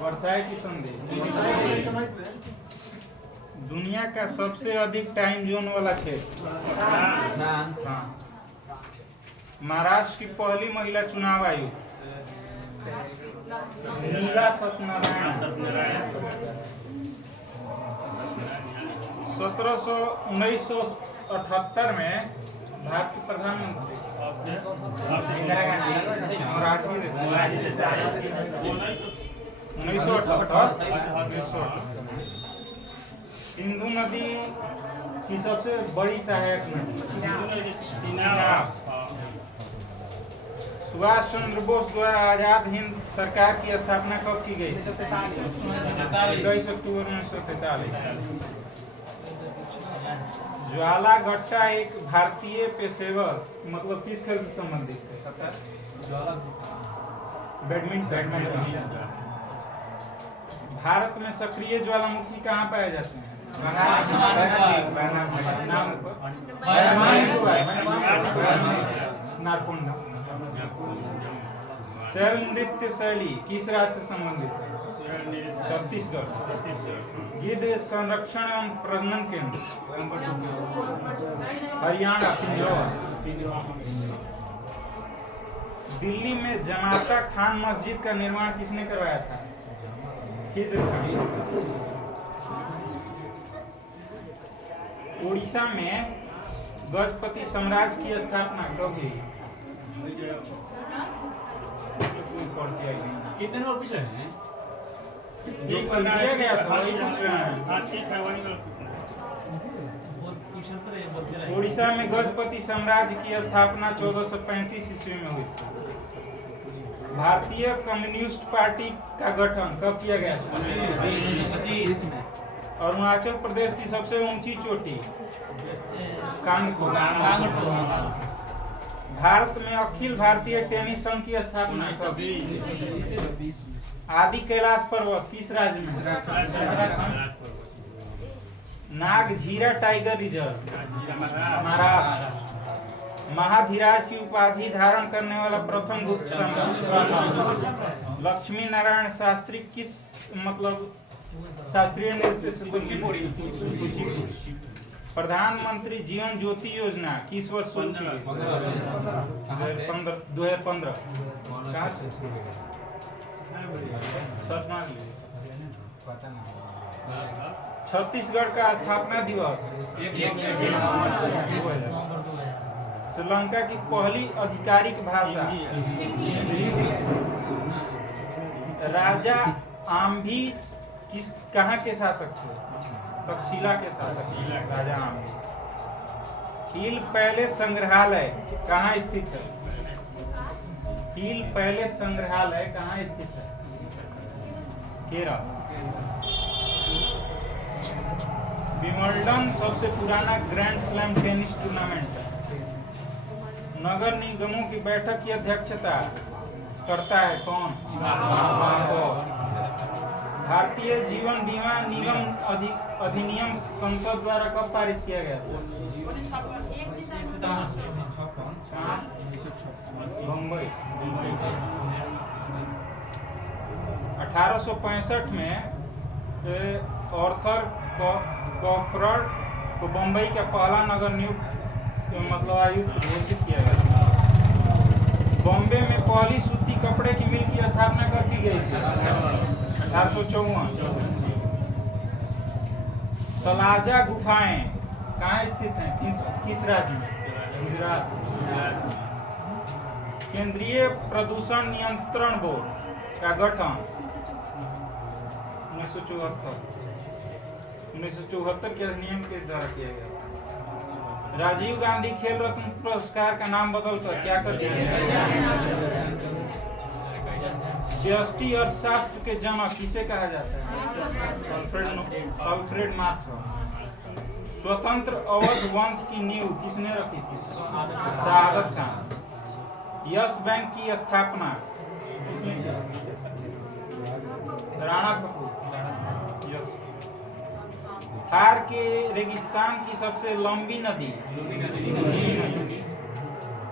Versailles की संधि दुनिया का सबसे अधिक टाइम जोन वाला क्षेत्र। हाँ। महाराष्ट्र की पहली महिला चुनाव आयुक्त नीला सत्यनारायण 1978 में भारत के प्रधानमंत्री इंदिरा गांधी और राजीव 1978 सिंधु नदी की सबसे बड़ी सहायक नदी सुभाष चंद्र बोस द्वारा आजाद हिंद सरकार की स्थापना कब की गई? 21 अक्टूबर 1943। ज्वाला गट्टा एक भारतीय पेशेवर मतलब किस खेल से संबंधित है? बैडमिंटन। भारत में सक्रिय ज्वालामुखी कहाँ पाए जाते हैं? नारकोंडा। शैल नृत्य शैली किस राज्य से संबंधित है? छत्तीसगढ़। गिद्ध संरक्षण एवं प्रजनन केंद्र हरियाणा पिंजौर। दिल्ली में जमाता खान मस्जिद का निर्माण किसने करवाया था? उड़ीसा में गजपति साम्राज्य की स्थापना कब हुई? कितने और पूछ रहे हैं? जो कर दिया गया था वही पूछ रहे हैं। उड़ीसा में गजपति साम्राज्य की स्थापना 1435 ईस्वी में हुई थी। भारतीय कम्युनिस्ट पार्टी का गठन कब किया गया था? 25 में। अरुणाचल प्रदेश की सबसे ऊंची चोटी कांगटो। भारत में अखिल भारतीय टेनिस संघ की स्थापना कब? आदि कैलाश पर्वत किस राज्य में? Nagzira tiger reserve Maharashtra. महाधीराज की उपाधि धारण करने वाला प्रथम गुप्त सम्राट लक्ष्मी नारायण शास्त्री किस मतलब शास्त्रीय नृत्य से कुचिपुड़ी। प्रधानमंत्री जीवन ज्योति योजना किस वर्ष शुरू की? 2015। कहाँ से? छत्तीसगढ़ का स्थापना दिवस श्रीलंका की पहली आधिकारिक भाषा राजा आम्भी किस कहाँ के शासक थे? तक्षशिला के शासक राजा आम्भी। हिल पैलेस संग्रहालय कहाँ स्थित है? हिल पैलेस संग्रहालय कहाँ स्थित है? केरल। विंबलडन सबसे पुराना ग्रैंड स्लैम टेनिस टूर्नामेंट है। नगर निगमों की बैठक की अध्यक्षता करता है कौन? भारतीय जीवन बीमा निगम अधिनियम संसद द्वारा कब पारित किया गया? बम्बई। 1865 में ऑर्थर कॉफर्ड को बम्बई का पहला नगर नियुक्त मतलब आयुक्त घोषित किया गया। बॉम्बे में पहली सूती कपड़े की मिल की स्थापना कर दी गई थी 1854। तलाजा गुफाएं कहाँ स्थित हैं? किस राज्य में? गुजरात। केंद्रीय प्रदूषण नियंत्रण बोर्ड का गठन 1974 के अधिनियम के द्वारा किया गया। राजीव गांधी खेल रत्न पुरस्कार का नाम बदलकर क्या कर दिया? व्यष्टि अर्थशास्त्र के जनक किसे कहा जाता है? Alfred Marshall. स्वतंत्र अवध वंश की नींव किसने रखी थी? शहादत खान। यस बैंक की स्थापना किसने की? राणा कपूर। यस। थार के रेगिस्तान की सबसे लंबी नदी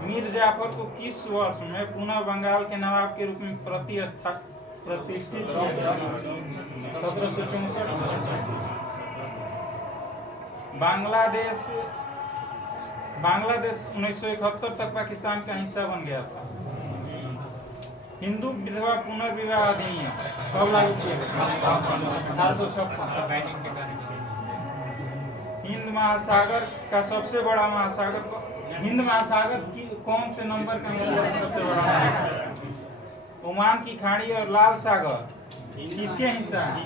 मीर जाफर को किस वर्ष में पुनः बंगाल के नवाब के रूप में प्रतिष्ठित 1764। बांग्लादेश 1971 तक पाकिस्तान का हिस्सा बन गया था। हिंदू विधवा पुनर्विवाह अधिनियम कब लागू किया गया? 1856। हिंद महासागर का सबसे बड़ा महासागर, हिंद महासागर की कौन से नंबर का सबसे बड़ा महासागर? ओमान की खाड़ी और लाल सागर किसके हिस्सा है?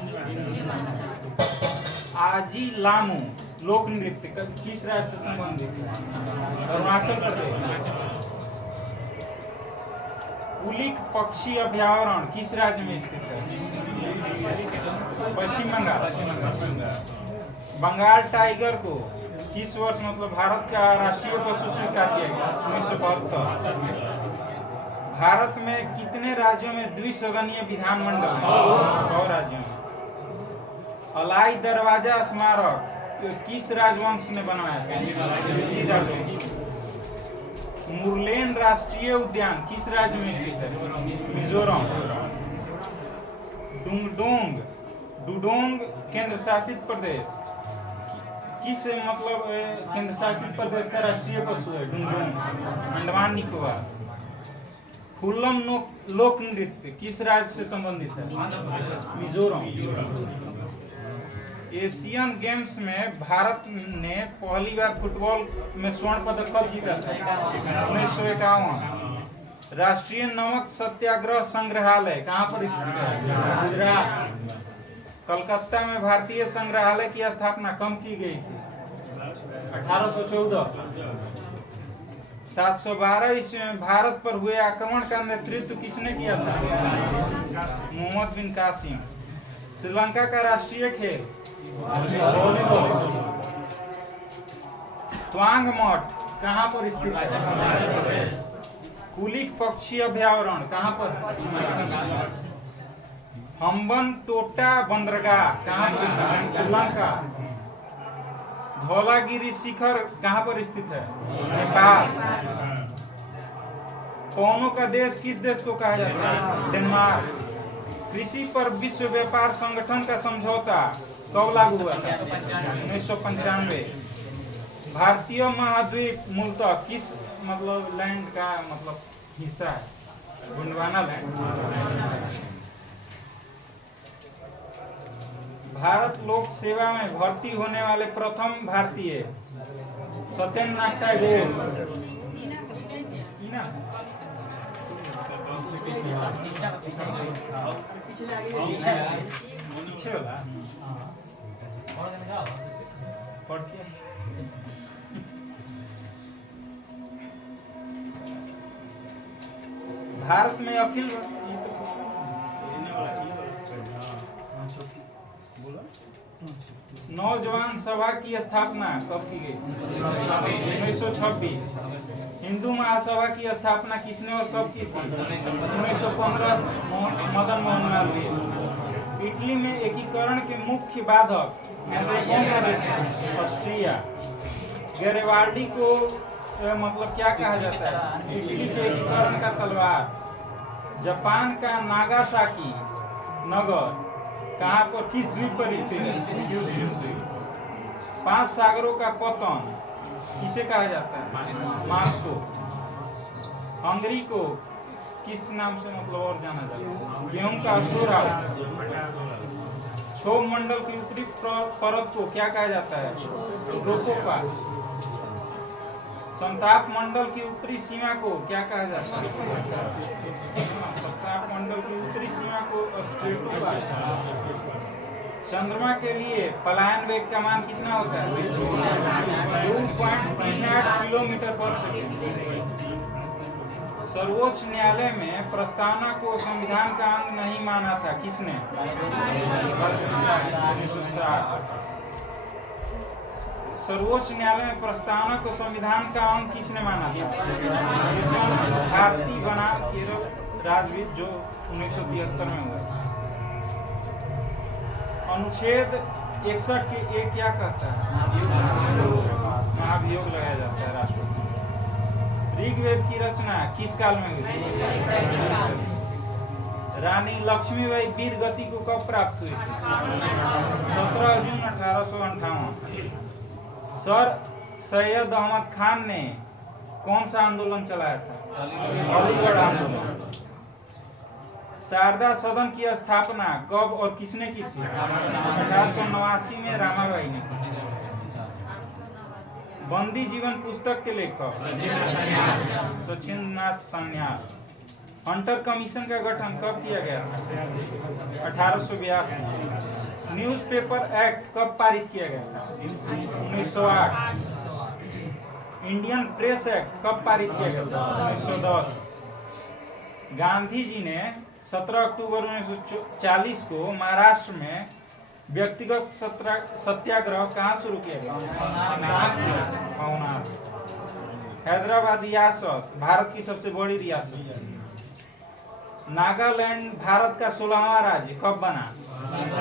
आजी लामू लोक नृत्य किस राज्य से संबंधित है? अरुणाचल प्रदेश। कुलिक पक्षी अभयारण्य किस राज्य में स्थित है? पश्चिम बंगाल। बंगाल टाइगर को किस वर्ष मतलब भारत का राष्ट्रीय पशु स्वीकार किया गया? 1972। भारत में कितने राज्यों में द्विसदनीय विधानमंडल है? 6 राज्यों में। अलाई दरवाजा स्मारक किस राजवंश ने बनाया? मुरलेन राष्ट्रीय उद्यान किस राज्य में स्थित है? मिजोरम। डुडोंग केंद्र शासित प्रदेश किस मतलब केंद्र शासित प्रदेश का राष्ट्रीय पशु है? डुडोंग, अंडमान निकोबार। फुल्लम लोक नृत्य किस राज्य से संबंधित है? मिजोरम। एशियन गेम्स में भारत ने पहली बार फुटबॉल में स्वर्ण पदक कब जीता था? 1951। राष्ट्रीय नमक सत्याग्रह संग्रहालय कहाँ पर स्थित है? गुजरात। कलकत्ता में भारतीय संग्रहालय की स्थापना कब की गई थी? 1814। 712 ईस्वी में भारत पर हुए आक्रमण का नेतृत्व किसने किया था? मोहम्मद बिन कासिम। श्रीलंका का राष्ट्रीय खेल? त्वांग मठ कहाँ पर स्थित है? कुलिक पक्षी अभयारण्य कहाँ पर? हम्बन टोटा बंदरगाह कहाँ पर? श्रीलंका। धौलागिरी शिखर कहाँ पर स्थित है? नेपाल। कौनों का देश किस देश को कहा जाता है? डेनमार्क। कृषि पर विश्व व्यापार संगठन का समझौता कब लागू हुआ था? 1995। भारतीय महाद्वीप मूलतः किस मतलब लैंड का मतलब हिस्सा है? गोंडवाना लैंड। भारत लोक सेवा में भर्ती होने वाले प्रथम भारतीय सत्येंद्र नाथ टैगोर। भारत में अखिल नौजवान सभा की स्थापना कब की गई? 1926। हिंदू महासभा की स्थापना किसने और कब की थी? 1915 मदन मोहन मालवीय। इटली में एकीकरण के मुख्य बाधक कौन सा देश है? ऑस्ट्रिया। गैरिबाल्डी को मतलब क्या कहा जाता है? इटली के एकीकरण का तलवार। जापान का नागासाकी नगर कहाँ पर किस द्वीप पर स्थित है? 5 सागरों का पतन किसे कहा जाता है? मास्को। हंगरी को किस नाम से मतलब और जाना जाता है? गेहूं का स्टोर हाउस। क्षोभ मंडल की उत्तरी परत को क्या कहा जाता है? ट्रोपोस्फीयर। संताप मंडल की उत्तरी सीमा को क्या कहा जाता है? संताप मंडल की उत्तरी सीमा को स्ट्रेटोस्फीयर। चंद्रमा के लिए पलायन वेग का मान कितना होता है? 2.38 किलोमीटर पर सेकेंड। सर्वोच्च न्यायालय में प्रस्तावना को संविधान का अंग नहीं माना था किसने? 1960। सर्वोच्च न्यायालय में प्रस्तावना को संविधान का अंग किसने माना था? भारती बनाम केरल राजवीर जो 1973 में हुआ। अनुच्छेद 61 के एक क्या कहता है? महाभियोग लगाया जाता है राष्ट्रपति। ऋग्वेद की रचना किस काल में हुई? रानी लक्ष्मीबाई वीर गति को कब प्राप्त हुई थी? 17 जून 1858। सर सैयद अहमद खान ने कौन सा आंदोलन चलाया था? अलीगढ़ आंदोलन। शारदा सदन की स्थापना कब और किसने की थी? 1889 में रामाबाई ने की। बंदी जीवन पुस्तक के लेखक सचिंद्रनाथ सान्याल। हंटर कमीशन का गठन कब किया गया था? 1882। न्यूज़पेपर एक्ट कब पारित किया गया था? 1908। इंडियन प्रेस एक्ट कब पारित किया गया था? 1910। गांधी जी ने 17 अक्टूबर 1940 को महाराष्ट्र में व्यक्तिगत सत्याग्रह कहाँ शुरू किया गया? पवनार। हैदराबाद रियासत भारत की सबसे बड़ी रियासत है। नागालैंड भारत का 16वां राज्य कब बना?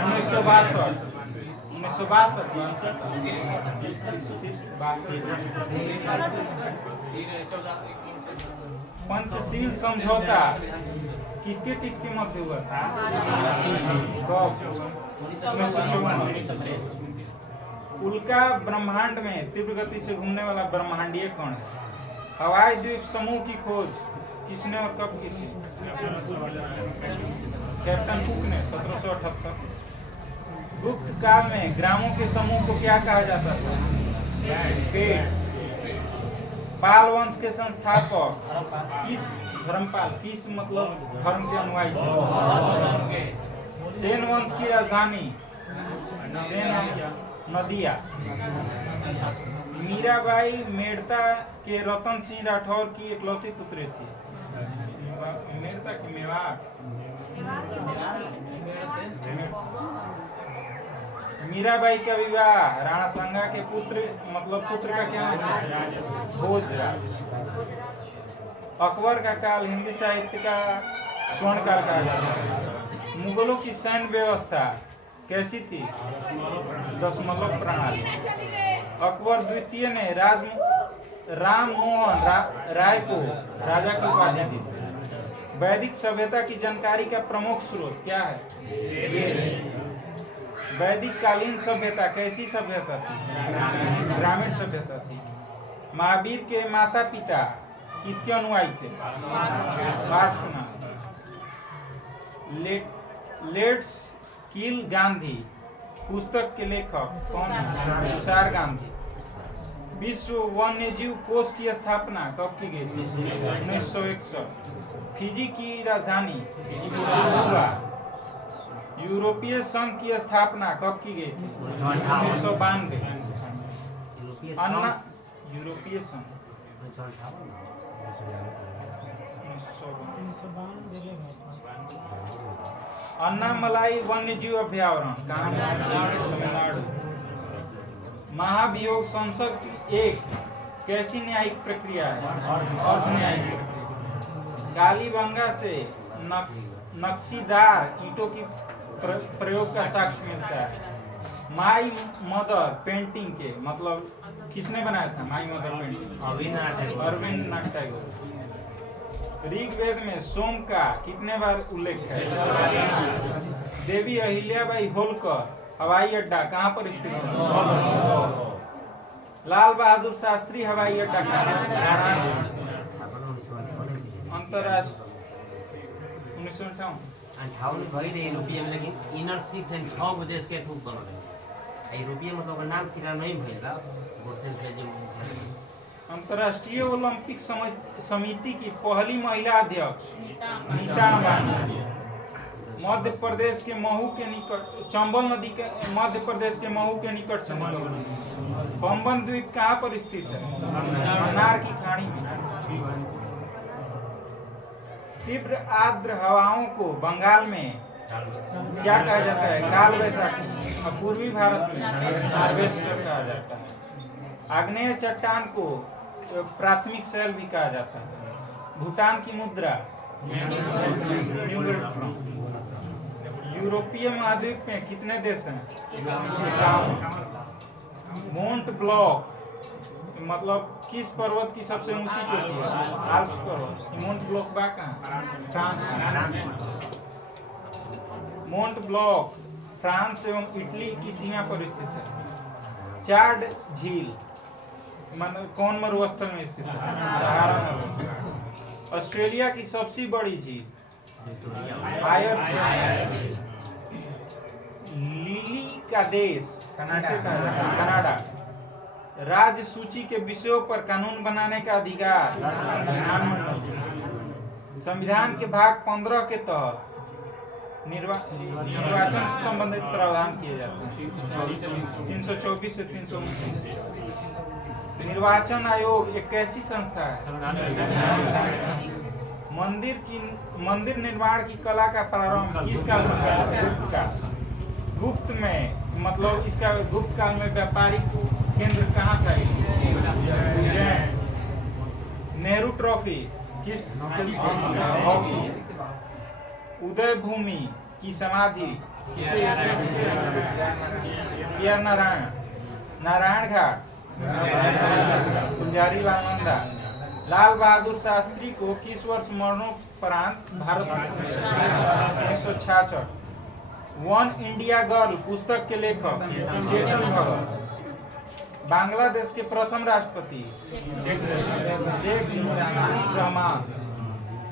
1962। 1962। पंचशील समझौता किसके किसके मध्य हुआ था? कब? 1954। उल्का ब्रह्मांड में तीव्र गति से घूमने वाला ब्रह्मांडीय कण है। हवाई द्वीप समूह की खोज किसने और कब की थी? कैप्टन कुक ने 1778। गुप्त काल में ग्रामों के समूह को क्या कहा जाता था? पेट। पाल वंश के संस्थापक किस धर्मपाल किस मतलब धर्म के अनुयायी थे? सेन वंश की राजधानी नदिया। मीराबाई मेड़ता के रतन सिंह राठौर की इकलौती पुत्री थी। मेड़ता की मेवाड़। मीराबाई का विवाह राणा संगा के पुत्र का क्या नाम? भोजराज। अकबर का काल हिंदी साहित्य का स्वर्ण काल कहा जाता है। मुगलों की सैन्य व्यवस्था कैसी थी? दशमलव प्रणाली। अकबर द्वितीय ने राम मोहन राय को राजा की उपाधि दी थी। वैदिक सभ्यता की जानकारी का प्रमुख स्रोत क्या है? वेद। वैदिक कालीन सभ्यता कैसी सभ्यता थी? ग्रामीण सभ्यता थी। महावीर के माता पिता किसके अनुयायी थे? बात सुना। लेट्स किल गांधी पुस्तक के लेखक कौन है? तुषार गांधी। विश्व वन्यजीव कोष की स्थापना कब की गई थी? 1961। फिजी की राजधानी यूरोपीय संघ की स्थापना कब की गई थी? 1992। यूरोपीय संघ अन्नामलाई वन्यजीव अभ्यारण्य कहाँ? तमिलनाडु। महाभियोग संसद की एक कैसी न्यायिक प्रक्रिया है? अर्ध न्यायिक प्रक्रिया। कालीबंगा से नक्शीदार ईंटों की प्रयोग का साक्ष्य मिलता है। माई मदर पेंटिंग के मतलब किसने बनाया था? My mother painting Arvindnath Tagore. Rigveda में सोम का कितने बार उल्लेख है? देवी अहिल्याबाई होलकर हवाई अड्डा कहाँ पर स्थित है? लाल बहादुर शास्त्री हवाई अड्डा कहाँ है? अंतरराष्ट्रीय 1958 भइरहे रुपियाँ लेकिन इनर 6 एंड 6 देश के थुक बनाए रुपियाँ मतलब नाम किरा नहीं भइला गोसेल के जो अंतर्राष्ट्रीय ओलंपिक समिति की पहली महिला अध्यक्ष नीता अंबानी। मध्य प्रदेश के महू के निकट चंबल नदी के मध्य प्रदेश के महू के निकट से बम्बन द्वीप कहाँ पर स्थित है? मन्नार की खाड़ी में। तीव्र आर्द्र हवाओं को बंगाल में क्या कहा जाता है? काल वैशाखी। और पूर्वी भारत में हार्वेस्टर कहा जाता है। आग्नेय चट्टान को प्राथमिक शैल भी कहा जाता है। भूटान की मुद्रा यूरोपीय महाद्वीप में कितने देश हैं? मोंट ब्लॉक मतलब किस पर्वत की सबसे ऊंची चोटी है? आल्प्स पर्वत। मोंट ब्लॉक बा कहाँ? फ्रांस। मोंट ब्लॉक फ्रांस एवं इटली की सीमा पर स्थित है। चाड झील कौन मरुस्थल में स्थित है? सहारा मरुस्थल। ऑस्ट्रेलिया की सबसे बड़ी झील आयर झील। लिली का देश कनाडा। राज्य सूची के विषयों पर कानून बनाने का अधिकार संविधान के भाग 15 के तहत निर्वाचन से संबंधित प्रावधान किए जाते हैं। 324 से 329। निर्वाचन आयोग एक कैसी संस्था है? मंदिर निर्माण की कला का प्रारंभ किसका? गुप्त का। गुप्त में मतलब इसका गुप्त काल में व्यापारिक केंद्र कहाँ था? उज्जैन। नेहरू ट्रॉफी किस हॉकी? उदय भूमि की समाधि किसे? नारायण। नारायण घाट गुलजारी बालमंदा। लाल बहादुर शास्त्री को किस वर्ष मरणोपरांत भारत 1966। वन इंडिया गर्ल पुस्तक के लेखक चेतन भगत। बांग्लादेश के प्रथम राष्ट्रपति शेख मुजीबुर रहमान।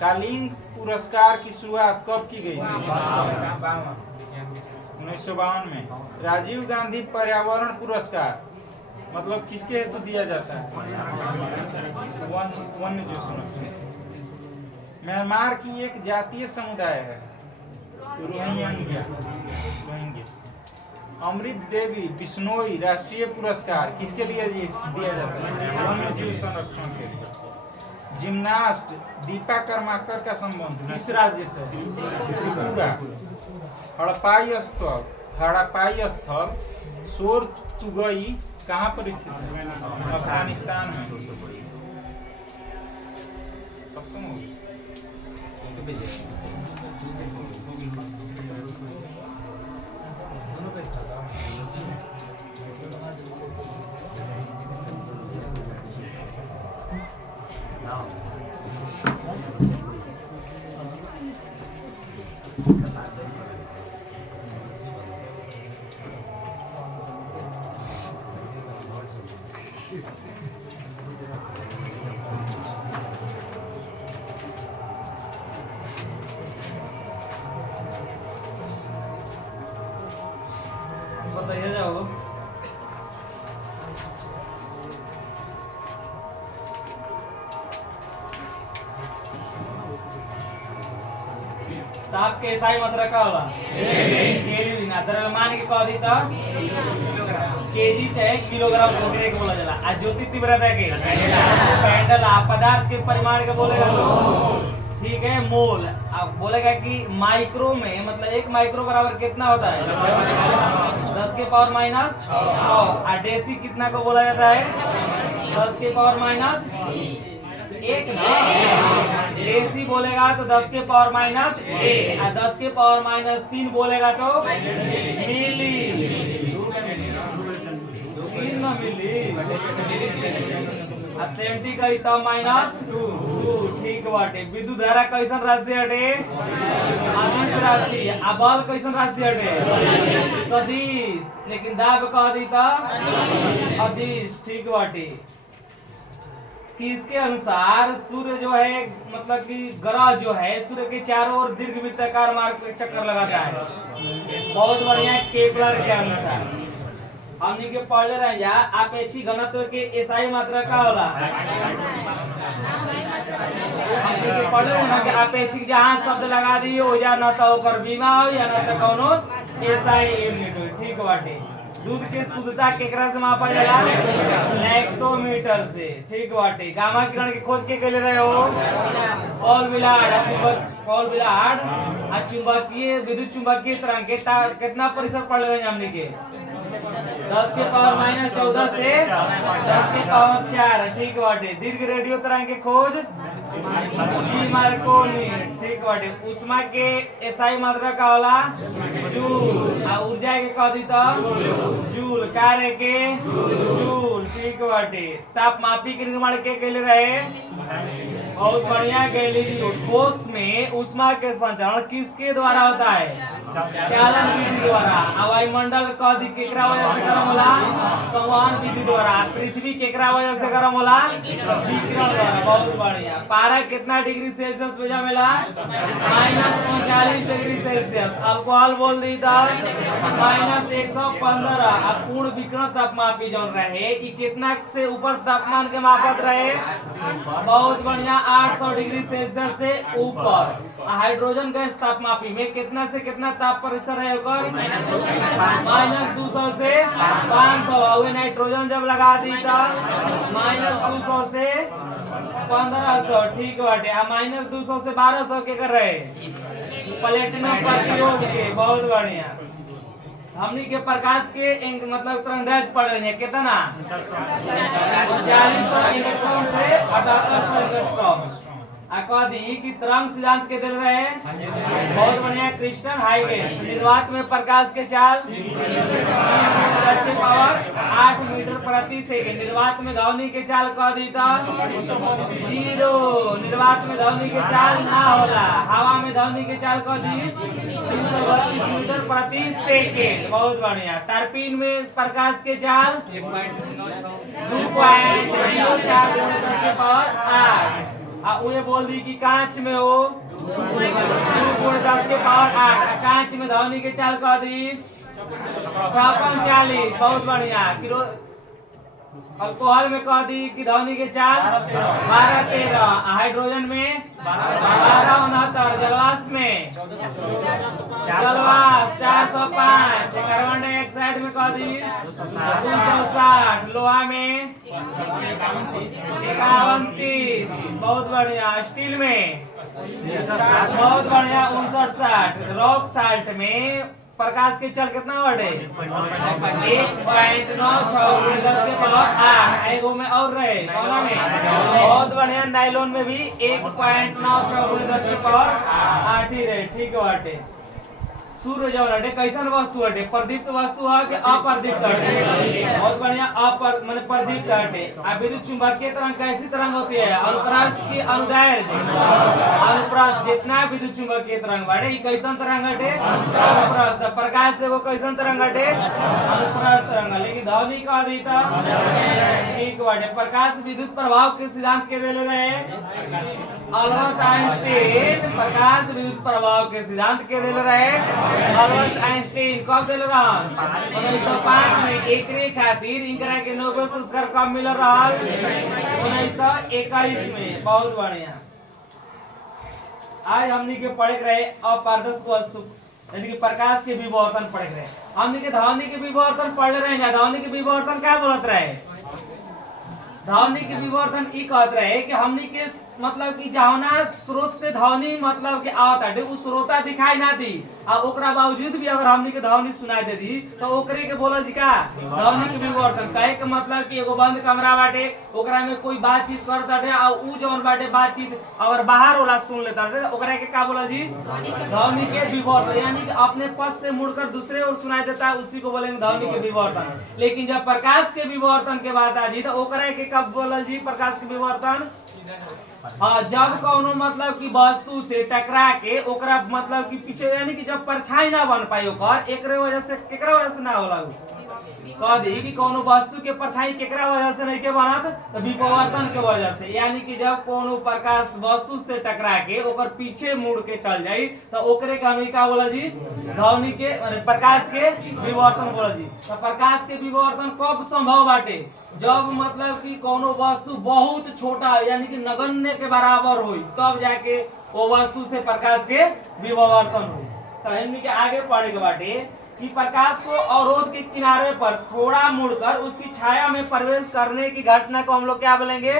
कालीन पुरस्कार की शुरुआत कब की गई? 1952 में। राजीव गांधी पर्यावरण पुरस्कार मतलब किसके हेतु दिया जाता है? वन्य जीव संरक्षण। म्यांमार की एक जातीय समुदाय है रोहिंग्या। अमृत देवी बिश्नोई राष्ट्रीय पुरस्कार किसके लिए दिया जाता है? वन्य जीव संरक्षण के लिए। जिम्नास्ट दीपा कर्माकर का संबंध किस राज्य से? त्रिपुरा। हड़प्पाई स्थल सोर तुगई कहाँ पर स्थित है? अफगानिस्तान में। बताइए जाओ। ताप के एसआई मात्रा का होला केल्विन आ द्रव्यमान के कह दी त केजी से किलोग्राम ओकरे के बोला जाला। आ ज्योति तीव्रता के कैंडल आ पदार्थ के परिमाण के बोलेगा तो ठीक है मोल। अब बोलेगा कि माइक्रो में मतलब 1 माइक्रो बराबर कितना होता है? 10 के पावर माइनस 6। डेसी कितना को बोला जाता है? 10 के पावर माइनस 1। डेसी बोलेगा तो 10 के पावर माइनस 1 और 10 के पावर माइनस 3 बोलेगा तो मिली। 3 ना मिली। 70 का तब माइनस 2 ठीक बाटे। विद्युत धारा कैसन राशि हटे? अदिश राशि। आ बल कैसन राशि हटे? सदिश। लेकिन दाब कह दी त अदिश ठीक बाटे। किसके अनुसार सूर्य जो है मतलब कि ग्रह जो है सूर्य के चारों ओर दीर्घ वृत्ताकार मार्ग पे चक्कर लगाता है। बहुत बढ़िया। केपलर के अनुसार हमने के पढ़ले रह जा अपेक्षित घनत्व के एसआई मात्रा का होला। हमने के पढ़ले ना कि अपेक्षित जहां शब्द लगा दिए हो जा न तो ओकर बीमा हो या न तो कोनो एसआई यूनिट हो ठीक बाटे। दूध के शुद्धता केकरा से मापा जाला? लैक्टोमीटर से ठीक बाटे। गामा किरण की खोज के कैले रहे हो? पॉल विलार्ड आ चुंबकीय विद्युत चुंबकीय तरंग के कितना परिसर पढ़ ले हमने के? 10 के पावर माइनस 14 से 10 के पावर 4 ठीक बाटे। दीर्घ रेडियो तरंग के खोज जी मार्कोनी ठीक बाटे। उष्मा के एसआई मात्रा का होला जूल आ ऊर्जा के कह दी तो जूल, कार्य के जूल ठीक बाटे। तापमापी के निर्माण के कैले रहे बहुत बढ़िया गैलीलियो। ठोस में उष्मा के संचरण किसके द्वारा होता है? चालन विधि द्वारा। वायुमंडल कह दी केकरा वजह से गर्म होला? संवहन विधि द्वारा। पृथ्वी केकरा वजह से गर्म होला? विकिरण द्वारा। बहुत बढ़िया। पारा कितना डिग्री सेल्सियस पे जमेला? -39 डिग्री सेल्सियस। अल्कोहल बोल दी था -115। अब पूर्ण विकिरण तापमापी जौन रहे ई कितना से ऊपर तापमान के मापत रहे? बहुत बढ़िया 800 डिग्री सेल्सियस से ऊपर। हाइड्रोजन गैस तापमापी में कितना से कितना ताप परिसर है ओकर? -200 से 500। और नाइट्रोजन जब लगा दी तो -200 से 1500 ठीक बाटे। आ -200 से 1200 के कर रहे प्लेटिनम प्रतिरोध के। बहुत बढ़िया। हमनी के प्रकाश के मतलब तरंगदैर्घ्य पढ़ रहे हैं कितना? 3900 इलेक्ट्रॉन से 7800 एंगस्ट्रॉम। कह दी कि तरंग सिद्धांत के दे रहे हैं बहुत बढ़िया। क्रिस्टन हाइगेन निर्वात में प्रकाश के चाल 10 के पावर 8 मीटर प्रति सेकंड। निर्वात में ध्वनि के चाल कह दी तो 0। निर्वात में ध्वनि के चाल ना होला। हवा में ध्वनि के चाल कह दी 332 मीटर प्रति सेकंड। बहुत बढ़िया। टर्पीन में प्रकाश के चाल 2.04 10 के पावर 8। उन्हें बोल दी कि कांच में हो 2.10 के पावर 8। कांच में ध्वनि के चाल कह दी 5640। बहुत बढ़िया। अल्कोहल में कह दी कि ध्वनि के चाल 12-13। हाइड्रोजन में 12-69। जलवाष्प में जलवाष्प 405। कार्बन डाइऑक्साइड में कह दी 260। लोहा में 51-30। बहुत बढ़िया। स्टील में बहुत बढ़िया 59-60। रॉक साल्ट में प्रकाश के चल कितना वर्ड है? 1.96 10 के पावर 8। एगो में और रहे कौन में? बहुत बढ़िया। नाइलॉन में भी 1.96 10 के पावर 8 ही रहे ठीक बाटे। सूर्य जब हटे कैसन वस्तु हटे? प्रदीप्त वस्तु है कि अप्रदीप्त हटे? बहुत बढ़िया। माने प्रदीप्त हटे। विद्युत चुंबकीय तरंग कैसी तरंग होती है? अनुप्रस्थ की अनुदैर्घ्य? अनुप्रस्थ। जितना विद्युत चुंबकीय तरंग बाटे कैसन तरंग हटे? अनुप्रस्थ। प्रकाश से वो कैसन तरंग हटे? अनुप्रस्थ तरंग। लेकिन ध्वनि कह दी तो ठीक बाटे। प्रकाश विद्युत प्रभाव के सिद्धांत के देले रहे अल्बर्ट आइंस्टीन। प्रकाश विद्युत प्रभाव के सिद्धांत के देले रहे अल्बर्ट आइंस्टीन। कब दिल रहा? 1905 में। एकरे खातिर इनकरा के नोबेल पुरस्कार कब मिल रहा? 1921 में। बहुत बढ़िया। आज हमनी के पढ़े रहे अपारदर्शी वस्तु यानी कि प्रकाश के विवर्तन पढ़े रहे। हमनी के ध्वनि के विवर्तन पढ़ रहे हैं। ध्वनि के विवर्तन क्या बोलत रहे? ध्वनि के विवर्तन ई कहत रहे कि हमनी के मतलब कि जौना स्रोत से ध्वनि मतलब कि आवत है उ स्रोता दिखाई ना दी आ ओकरा बावजूद भी अगर हमनी के ध्वनि सुनाई दे दी तो ओकरे के बोलल जी का ध्वनि के विवर्तन। कहे के मतलब कि एगो बंद कमरा बाटे ओकरा में कोई बातचीत करता है आ उ जौन बाटे बातचीत अगर बाहर वाला सुन लेता है ओकरा के का बोलल जी? ध्वनि के विवर्तन। यानी कि अपने पद से मुड़कर दूसरे ओर सुनाई देता है उसी को बोलेंगे ध्वनि के विवर्तन। लेकिन जब प्रकाश के विवर्तन के बात आ जी तो ओकरा के कब बोलल जी? प्रकाश के विवर्तन जब कौनो मतलब कि वस्तु से टकरा के ओकरा मतलब कि पीछे यानी कि जब परछाई ना बन पाई ओकर एकरे वजह से केकरा वजह से ना होला कह दी कि कोनो वस्तु के परछाई केकरा वजह से नहीं के बनत तो विवर्तन के वजह से। यानी कि जब कोनो प्रकाश वस्तु से टकरा के ओकर पीछे मुड़ के चल जाई तो ओकरे का हम का बोला जी? ध्वनि के प्रकाश के विवर्तन बोला जी। तो प्रकाश के विवर्तन कब संभव बाटे? जब मतलब कि कोनो वस्तु बहुत छोटा यानी कि नगण्य के बराबर हो तब जाके वो वस्तु से प्रकाश के विवर्तन हो। तो हमनी के आगे पढ़े के बाटे कि प्रकाश को अवरोध के किनारे पर थोड़ा मुड़कर उसकी छाया में प्रवेश करने की घटना को हम लोग क्या बोलेंगे?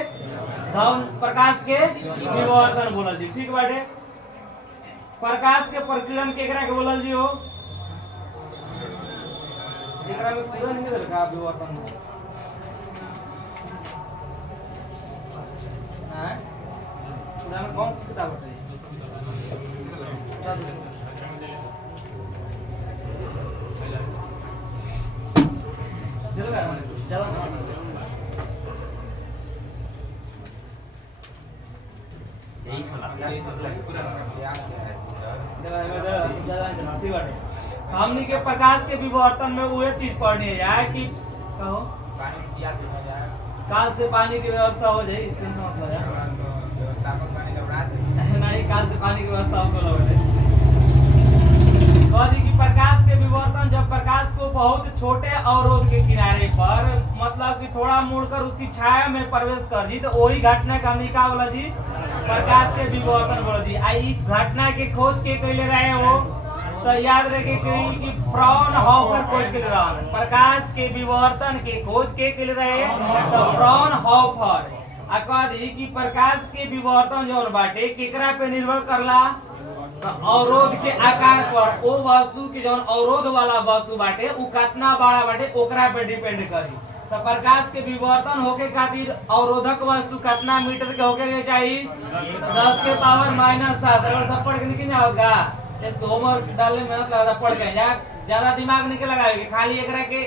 प्रकाश के विवर्तन बोलल जी। ठीक बाटे। प्रकाश के परिक्लम केकरा के बोलल जी हो? एकरा में पूरा नहीं दरका विवर्तन पुराना कौन किताब है यही सुना हमनी के प्रकाश के विवर्तन में वही चीज पढ़नी है कि कहो काल से पानी की व्यवस्था हो जाए टेंशन मत लो नहीं काल से पानी की व्यवस्था हो जाए कह दी कि प्रकाश के विवर्तन जब प्रकाश को बहुत छोटे अवरोध के किनारे पर मतलब कि थोड़ा मुड़कर उसकी छाया में प्रवेश कर दी तो वही घटना का हमने क्या बोला जी प्रकाश के विवर्तन बोला जी आई घटना के खोज के कैले रहे हो तो याद रखे कि फ्रॉनहोफर खोज के रहा प्रकाश के विवर्तन के खोज के लिए रहे तो फ्रॉनहोफर आ कह दी कि प्रकाश के विवर्तन जो बाटे केकरा पे निर्भर करला तो अवरोध के आकार पर वो वस्तु के जो अवरोध वाला वस्तु बाटे उ कितना बड़ा बाटे ओकरा पे डिपेंड करी तो प्रकाश के विवर्तन होके खातिर अवरोधक वस्तु कितना मीटर के होके के चाहिए 10 के पावर -7 अगर सब पढ़ के निकल जाओगा इसको होमवर्क डालने में लगा पढ़ के ज्यादा दिमाग नहीं लगाएगी खाली एकरा के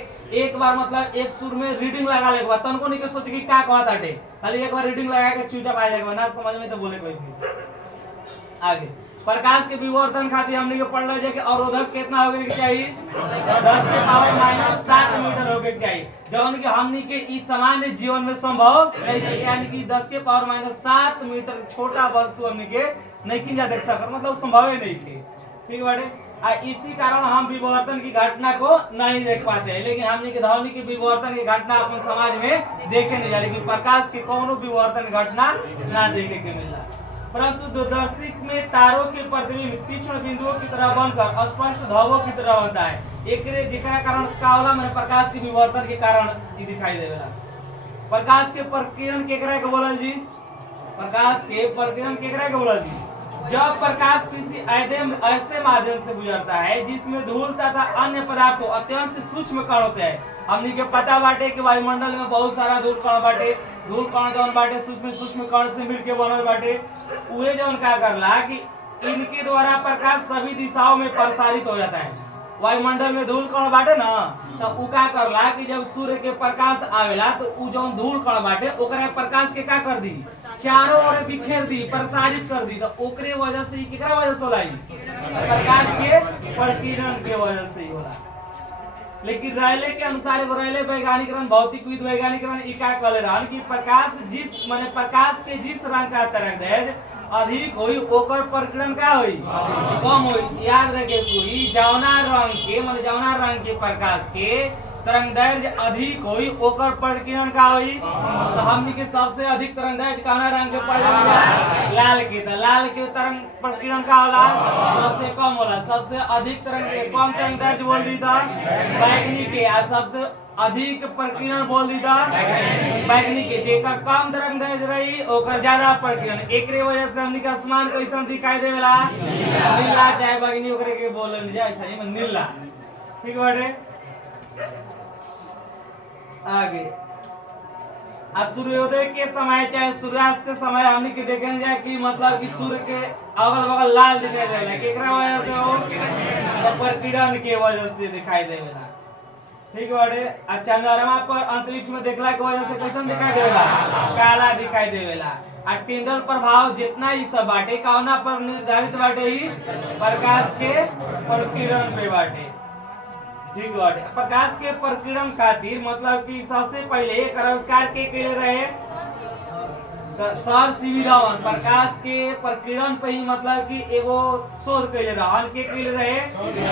एक बार मतलब एक सुर में रीडिंग लगा ले बाद तनको नहीं के सोच कि क्या कहत आटे खाली एक बार रीडिंग लगा के चूचा आ जाएगा ना समझ में तो बोले कोई भी आगे प्रकाश के विवर्तन खातिर हमने के पढ़ ले कि अवरोधक कितना होके के चाहिए 10 के पावर -7 मीटर होके के चाहिए जौन कि हमने के इस सामान्य जीवन में संभव नहीं है यानी कि 10 के पावर -7 मीटर छोटा वस्तु हमने के नहीं किया देख सकत मतलब संभव ही नहीं है ठीक बाटे इसी कारण हम विवर्तन की घटना को नहीं देख पाते हैं लेकिन हमने के ध्वनि के विवर्तन की घटना अपन समाज में देखे नहीं जा लेकिन प्रकाश के कोनो विवर्तन घटना ना देखे के मिला परंतु दूरदर्शी में तारों के प्रतिबिंब तीक्ष्ण बिंदुओं की तरह बनकर स्पष्ट धब्बों की तरह होता है एकरे जेकरा कारण का होला मैंने प्रकाश के विवर्तन के कारण ये दिखाई देवेला प्रकाश के प्रकीर्णन केकरा के बोलल जी प्रकाश के प्रकीर्णन केकरा के बोलल जी जब प्रकाश किसी ऐसे माध्यम से गुजरता है जिसमें धूल तथा अन्य पदार्थों अत्यंत सूक्ष्म कण होते हैं हमनी के पता बाटे कि वायुमंडल में बहुत सारा धूल कण बाटे धूल कण जौन बाटे सूक्ष्म कण से मिलके बनल बाटे उहे जौन क्या करला कि इनके द्वारा प्रकाश सभी दिशाओं में प्रसारित हो जाता है वायुमंडल में धूल कण बाटे ना तो उ का करला कि जब सूर्य के प्रकाश आवेला तो उ जौन धूल कण बाटे ओकरा प्रकाश के का कर दी चारों ओर बिखेर दी प्रसारित कर दी तो ओकरे वजह से केकरा वजह से होला प्रकाश के प्रकीर्णन के वजह से होला लेकिन रायले के अनुसार एगो रायले वैज्ञानिक भौतिकविद वैज्ञानिक ई का कहले रहन कि प्रकाश के जिस रंग का तरंगदैर्घ्य अधिक होई ओकर प्रकीर्णन का होई कम होई याद रखे कोई जौना रंग के प्रकाश के तरंगदैर्घ्य अधिक होई ओकर प्रकीर्णन का होई तो हमनी के सबसे अधिक तरंगदैर्घ्य कौन रंग के पड़ेला लाल के तो लाल के तरंग प्रकीर्णन का होला सबसे कम होला सबसे अधिक कम तरंगदैर्घ्य बोल दी था बैगनी के आ सबसे अधिक प्रकीर्णन बोल दी था बैगनी के जेकर कम तरंगदैर्घ्य रही ओकर ज्यादा प्रकीर्णन एकरे वजह से हमनी के आसमान कैसन दिखाई देवेला नीला चाहे बैगनी ओकरे के बोलल जाय सही में नीला ठीक बाटे आगे सूर्योदय के समय चाहे सूर्यास्त के समय हमने के देखे जाए कि मतलब कि सूर्य के अगल बगल लाल दिखाई देला केकरा वजह से हो तो प्रकीर्णन के वजह से दिखाई देला ठीक बाटे आ चंद्रमा पर अंतरिक्ष में देखला के वजह से कैसन दिखाई देला काला दिखाई देला आ टिंडल प्रभाव जितना ही सब बाटे कौना पर निर्धारित बाटे ही प्रकाश के प्रकीर्णन पे बाटे ठीक बाटे प्रकाश के प्रकीर्णन खातिर मतलब कि सबसे पहले एक आविष्कार के रहे सर सीवी रामन प्रकाश के प्रकीर्णन पे ही मतलब कि एगो शोध कैले रहन के कैले रहे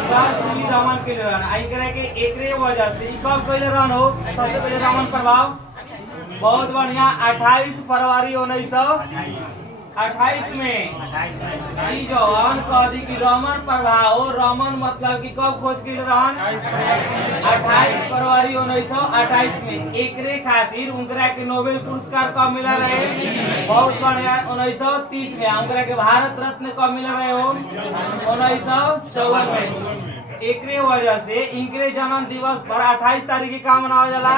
सर सीवी रामन कैले रहन आई करे के एकरे वजह से कब कैले रहन हो सबसे पहले रामन प्रभाव बहुत बढ़िया 28 फरवरी 1928 में ई जवान कहदी कि रमन प्रभाव रमन मतलब कि कब खोज के रहन 28 फरवरी 1928 में एकरे खातिर उनकरा के नोबेल पुरस्कार कब मिला रहे बहुत बढ़िया 1930 में उनकरा के भारत रत्न कब मिला रहे हो 1954 में एकरे वजह से इनके जन्म दिवस पर 28 तारीख का मनावा जाला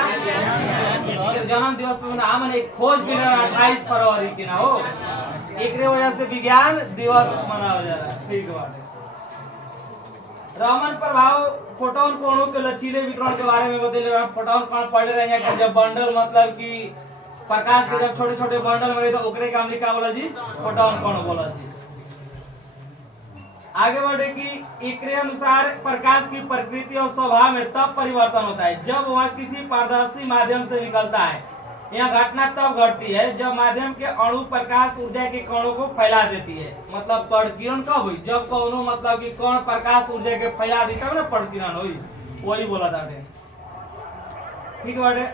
जन्म दिवस पर नाम ने खोज के 28 फरवरी की ना हो एकरे वजह से विज्ञान दिवस मनावल जाला। ठीक बात। रमन प्रभाव फोटोन कोणों के लचीले वितरण के बारे में बतेले। फोटोन कौन पढ़ रहे हैं कि जब बंडल मतलब कि प्रकाश के जब छोटे छोटे बंडल में रहे तो ओकरे काम लिखा बोला जी फोटोन कोण बोला जी। आगे बढ़े कि एकरे अनुसार प्रकाश की प्रकृति और स्वभाव में तब परिवर्तन होता है जब वह किसी पारदर्शी माध्यम से निकलता है। यह घटना तब घटती है जब माध्यम के अणु प्रकाश ऊर्जा के कणों को फैला देती है। मतलब प्रकिरण कब हुई? जब कौनो मतलब कि कण प्रकाश ऊर्जा के फैला दी तब ना प्रकिरण हुई। वही बोला था। ठीक बाटे।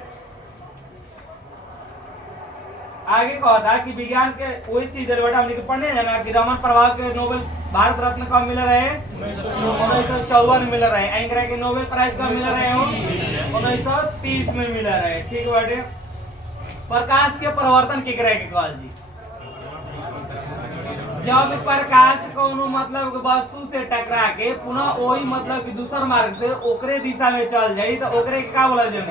आगे कहा था कि विज्ञान के वही चीज बेटा हमने पढ़ने जाना कि रमन प्रभाव के नोबेल भारत रत्न कब मिल रहे हैं? 1954 मिल रहे हैं। एंकरा के नोबेल प्राइज कब मिल रहे हो? 1930 में मिल रहे हैं। ठीक बाटे। प्रकाश के परिवर्तन के करे के कहल जी। जब प्रकाश कोनो मतलब वस्तु से टकरा के पुनः वही मतलब कि दूसर मार्ग से ओकरे दिशा में चल जाई तो ओकरे का बोलल जाई?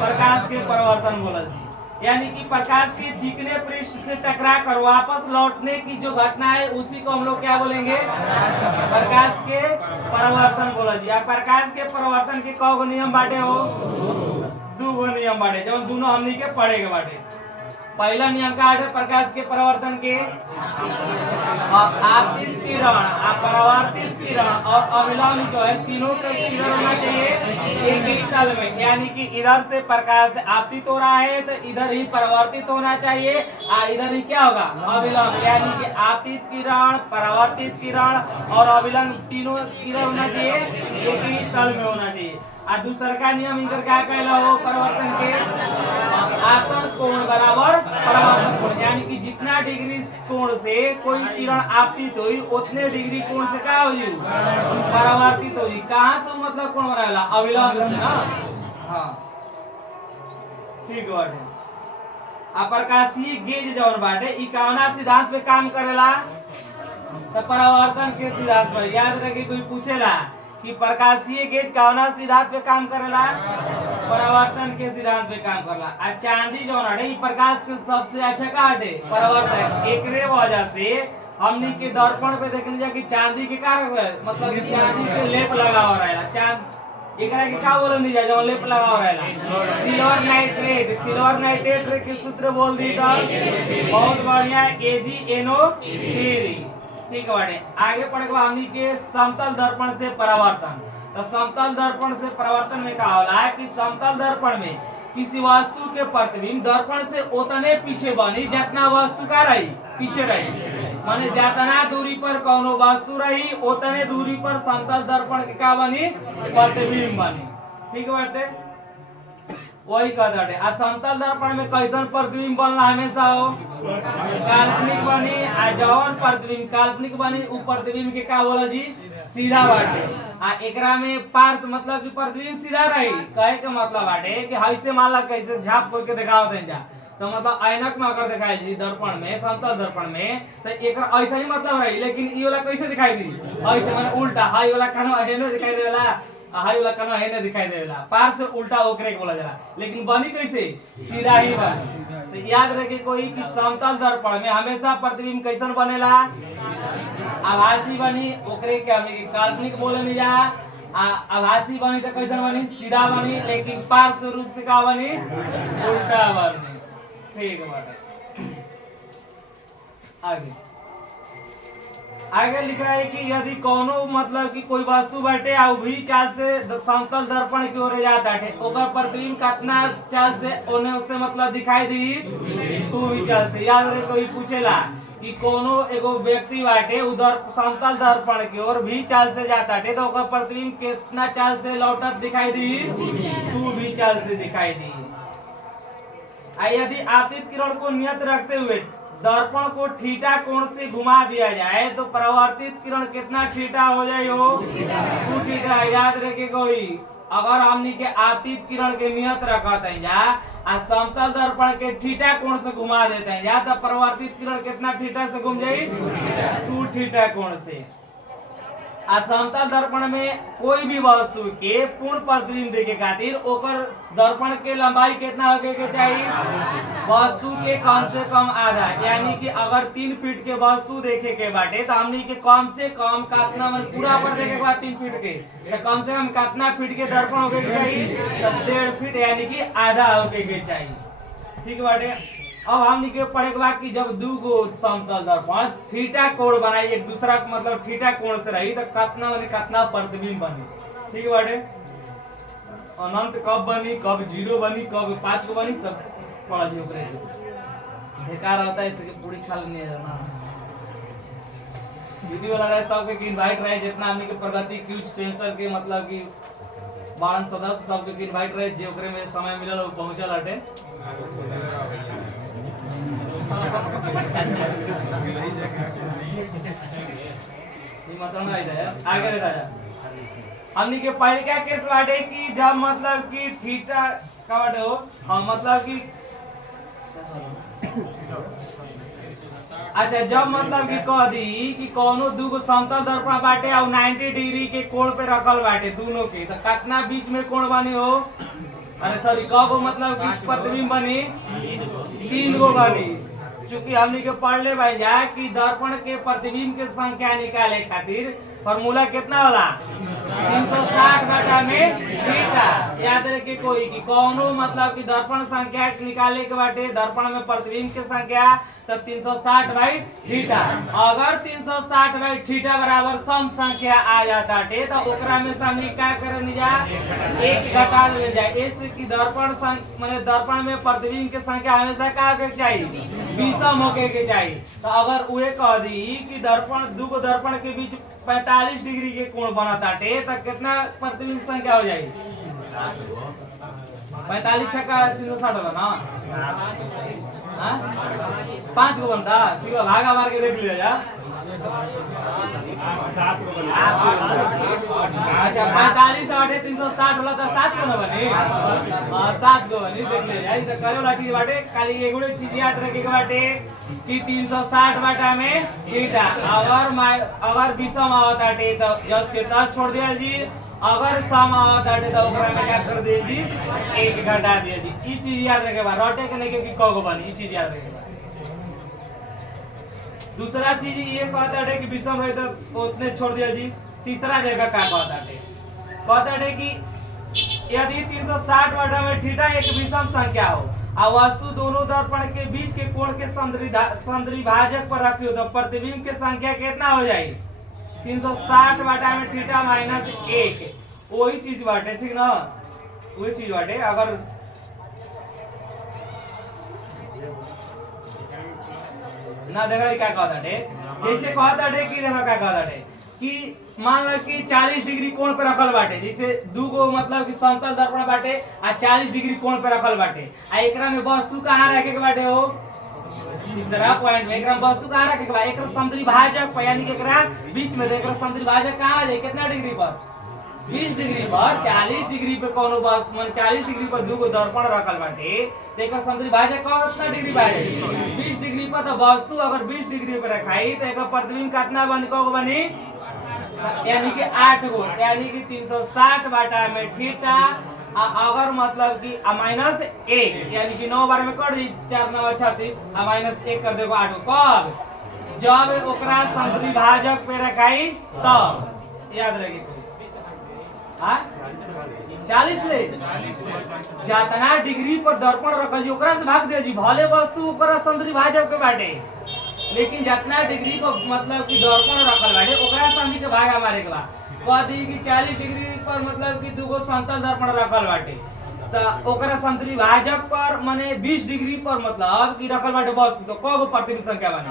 प्रकाश के परिवर्तन बोलल जी। यानी कि प्रकाश के चिकने पृष्ठ से टकरा कर वापस लौटने की जो घटना है उसी को हम लोग क्या बोलेंगे? प्रकाश के परिवर्तन बोला जी। प्रकाश के परिवर्तन के कौ नियम बाटे हो? 2 नियम बाटे जो दोनों हमनी के पढ़े के बाटे। पहला नियम का है प्रकाश के परिवर्तन के आपतित किरण, परावर्तित किरण और अविलंब जो है तीनों का किरण होना चाहिए एक ही तल में। यानी कि इधर से प्रकाश आपतित हो रहा है तो इधर ही परावर्तित होना चाहिए। इधर ही क्या होगा? अविलंब। यानी कि आपतित किरण, परावर्तित किरण और अविलंब तीनों किरण होना चाहिए एक ही तल में होना चाहिए। और दूसरा का नियम इनकर क्या कहला हो? परिवर्तन के आपतन कोण बराबर परावर्तन कोण। यानी कि जितना डिग्री कोण से कोई किरण आपतित हुई उतने डिग्री कोण से क्या होई? परावर्तित होई। कहां से मतलब कोण बनावेला? अविलंब से ना। हां ठीक बाटे। प्रकाशीय गेज जौन बाटे ई कौना सिद्धांत पे काम करेला? तो परावर्तन के सिद्धांत पर। याद रखे कोई पूछेला कि प्रकाशीय गेज कौना सिद्धांत पे काम करेला? परावर्तन के सिद्धांत पे काम करला। आ चांदी जो है प्रकाश के सबसे अच्छा का हटे? परावर्तन। एकरे वजह से हमनी के दर्पण पे देखने जा कि चांदी के का मतलब कि चांदी के लेप लगाव रहेला। चांद एकरा के का बोलल नहीं जा जो लेप लगाव रहेला? Silver nitrate. सिल्वर नाइट्रेट के सूत्र बोल दी तो बहुत बढ़िया AgNO3। ठीक बाटे। आगे पढ़े हमनी के समतल दर्पण से परावर्तन। तो समतल दर्पण से परावर्तन में क्या होला है कि समतल दर्पण में किसी वस्तु के प्रतिबिंब दर्पण से उतने पीछे बनी जितना वस्तु का रही पीछे रही। माने जितना दूरी पर कोनो वस्तु रही उतने दूरी पर समतल दर्पण के क्या बनी? प्रतिबिंब बनी। ठीक बाटे। वही कहते हैं। आ समतल दर्पण में कैसन प्रतिबिंब बनना हमेशा हो? काल्पनिक बनी। आ जौन प्रतिबिंब काल्पनिक बनी उ प्रतिबिंब के का बोला जी? सीधा बाटे। एकरा में पार्श्व मतलब कि प्रतिबिंब सीधा रही। कहे के मतलब बाटे कि ऐसे माला कैसे झाप खोल के दिखाओ दें जा तो मतलब ऐनक में अगर दिखाई दी दर्पण में समतल दर्पण में तो एक ऐसा ही मतलब रही। लेकिन ई वाला कैसे दिखाई दी? ऐसे माने उल्टा। हाई वाला कानो हेने दिखाई देला, हाई वाला कानो हेने दिखाई देला। पार्श्व उल्टा ओकरे के बोला जाला। लेकिन बनी कैसे? सीधा ही बनी। तो याद रखे कोई कि समतल दर्पण में हमेशा प्रतिबिंब कैसन बनेला? आभासी बनी। ओकरे के हमें काल्पनिक बोले नहीं जा। आभासी बनी तो कैसन बनी? सीधा बनी। लेकिन पार्श्व रूप से का बनी? उल्टा बनी। ठीक बात। आगे लिखा है कि यदि कोनो मतलब कि कोई वस्तु बैठे आ भी चाल से समतल दर्पण की ओर जाता है ओकर प्रतिबिंब कितना चाल से ओने उससे मतलब दिखाई दी? 2 भी चाल से। याद रहे कोई पूछेला कि कोनो एगो व्यक्ति बाटे उधर समतल दर्पण की ओर भी चाल से जाता है तो ओकर प्रतिबिंब कितना चाल से लौटत दिखाई दी? 2 भी चाल से दिखाई दी। यदि आपतित किरण को नियत रखते हुए दर्पण को थीटा कोण से घुमा दिया जाए तो परावर्तित किरण कितना थीटा हो जाए? 2 थीटा। याद रखे कोई अगर हमनी के आपतित किरण के नियत रखत है जा आ समतल दर्पण के थीटा कोण से घुमा देते हैं या तो परावर्तित किरण कितना थीटा से घूम जाई? 2 थीटा कोण से। समतल दर्पण में कोई भी वस्तु के पूर्ण प्रतिबिंब देखे खातिर ओकर दर्पण के लंबाई कितना होके के चाहिए? वस्तु के कम से कम आधा, यानी कि अगर 3 फीट के वस्तु देखे के बाटे तो हमनी के कम से कम कितना मन पूरा पर देखे के बाद 3 फीट के तो कम से कम कितना फीट के दर्पण होके के चाहिए? तो 1.5 फीट यानी कि आधा होके के चाहिए। ठीक बाटे। अब हमनी के पढ़े के बाद कि जब दू गो समतल दर्पण थीटा कोण बनाई एक दूसरा मतलब थीटा कोण से रही तो कितना माने कितना प्रतिबिंब बनी। ठीक बाटे। अनंत कब बनी, कब 0 बनी, कब 5 को बनी, सब पढ़ा जी ओकरे। बेकार होता है इसके पूरी खा लेनी है ना। वीडियो लगा सबके की इनवाइट रहे जितना हमनी के प्रगति क्यूज सेंटर के मतलब कि 12 सदस्य सबके इनवाइट रहे जे ओकरे में समय मिलल वो पहुंचल हटे। आगे देखा जाए हमनी के पहले क्या केस बाटे कि जब मतलब कि थीटा का बाटे हो मतलब कि अच्छा जब मतलब कि कह दी कि कोनो दूगो समतल दर्पण बाटे और 90 डिग्री के कोण पे रखल बाटे दोनों के तो कितना बीच में कोण बनी हो? अरे सॉरी कगो मतलब कि प्रतिबिंब बनी? 3 गो बनी। चूंकि हमनी के पढ़ ले भाई जा कि दर्पण के प्रतिबिंब के संख्या निकाले खातिर फॉर्मूला कितना होला? 360 बटा में थीटा। याद रखे कोई कि कोनो मतलब कि दर्पण संख्या निकाले के बाटे दर्पण में प्रतिबिंब के संख्या तब 360 बाई थीटा। अगर 360 बाई थीटा बराबर सम संख्या आ जाता तो ओकरा में से हमनी क्या करनी जा? 1 घटा देवे जा। इससे कि दर्पण माने दर्पण में प्रतिबिंब के संख्या हमेशा क्या होके चाहिए? विषम होके के चाहिए। तो अगर उहे कह दी कि दर्पण दूगो दर्पण के बीच 45 डिग्री के कोण बनता तो कितना प्रतिबिंब संख्या हो जाएगी? 45 छक्का 360 होगा ना? 5 गो बनता। ठीक है भागा मार के देख लिया जा। अच्छा 45 8 360 होला तो 7 गो ना बनी? 7 गो बनी देख ले जा। इधर करे वाला चीज बाटे खाली एगो चीज याद रखे के बाटे कि 360 बटा में थीटा। अगर विषम आवता तो जस्ट के तक छोड़ दिया जी। अगर सम आवता तो ओकरा में क्या कर दिए जी? 1 घटा दिया जी। ई चीज याद रखे बा रटे के नहीं कि कगो बनी। ई चीज याद रखे बा। दूसरा चीज ये कहता है कि विषम रहे तो उतने छोड़ दिया जी। तीसरा जगह क्या कहता है कि यदि 360 बटा में थीटा एक विषम संख्या हो और वस्तु दोनों दर्पण के बीच के कोण के समद्विभाजक पर रखी हो तो प्रतिबिंब के संख्या कितना हो जाएगी? 360 बटा में थीटा माइनस 1। वही चीज बाटे ठीक ना? वही चीज बाटे। अगर ना देखा क्या कहता है जैसे कहता है कि देखा क्या कहता है कि मान लो कि 40 डिग्री कोण पे रखल बाटे जैसे दूगो मतलब कि समतल दर्पण बाटे आ 40 डिग्री कोण पे रखल बाटे आ एकरा में वस्तु कहां रखे के बाटे हो? तीसरा पॉइंट में एकरा वस्तु कहां रखे के बा? एकरा समद्विभाजक पर यानी कि एकरा बीच में एकरा समद्विभाजक कहां आ जाए? कितना डिग्री पर? 20 डिग्री पर। 40 डिग्री पे कोनो वस्तु मान 40 डिग्री पर दूगो दर्पण रखल बाटे तो एकरा समद्विभाजक कितना डिग्री बाटे? 20 डिग्री पर। तो वस्तु अगर 20 डिग्री पर रखाई तो एकर प्रतिबिंब कितना बनी? कगो बनी? यानी कि 8 गो। यानी कि 360 बटा में थीटा अगर मतलब कि माइनस 1 यानी कि 9 बार में कर दी 4 9 36 माइनस 1 कर देबो 8 कब? जब ओकरा समद्विभाजक पे रखाई तब। याद रखिए। हां 40 ले जितना डिग्री पर दर्पण रखल जी ओकरा से भाग दे जी। भले वस्तु ओकरा समद्विभाजक पे बाटे लेकिन जितना डिग्री पर मतलब कि दर्पण रखल बाटे ओकरा से हमनी के भागा मारे के बा। कह दी कि 40 डिग्री पर मतलब कि दूगो समतल दर्पण रखल बाटे तो ओकरा समद्विभाजक पर माने 20 डिग्री पर मतलब कि रखल बाटे वस्तु तो कगो प्रतिबिंब संख्या बनी?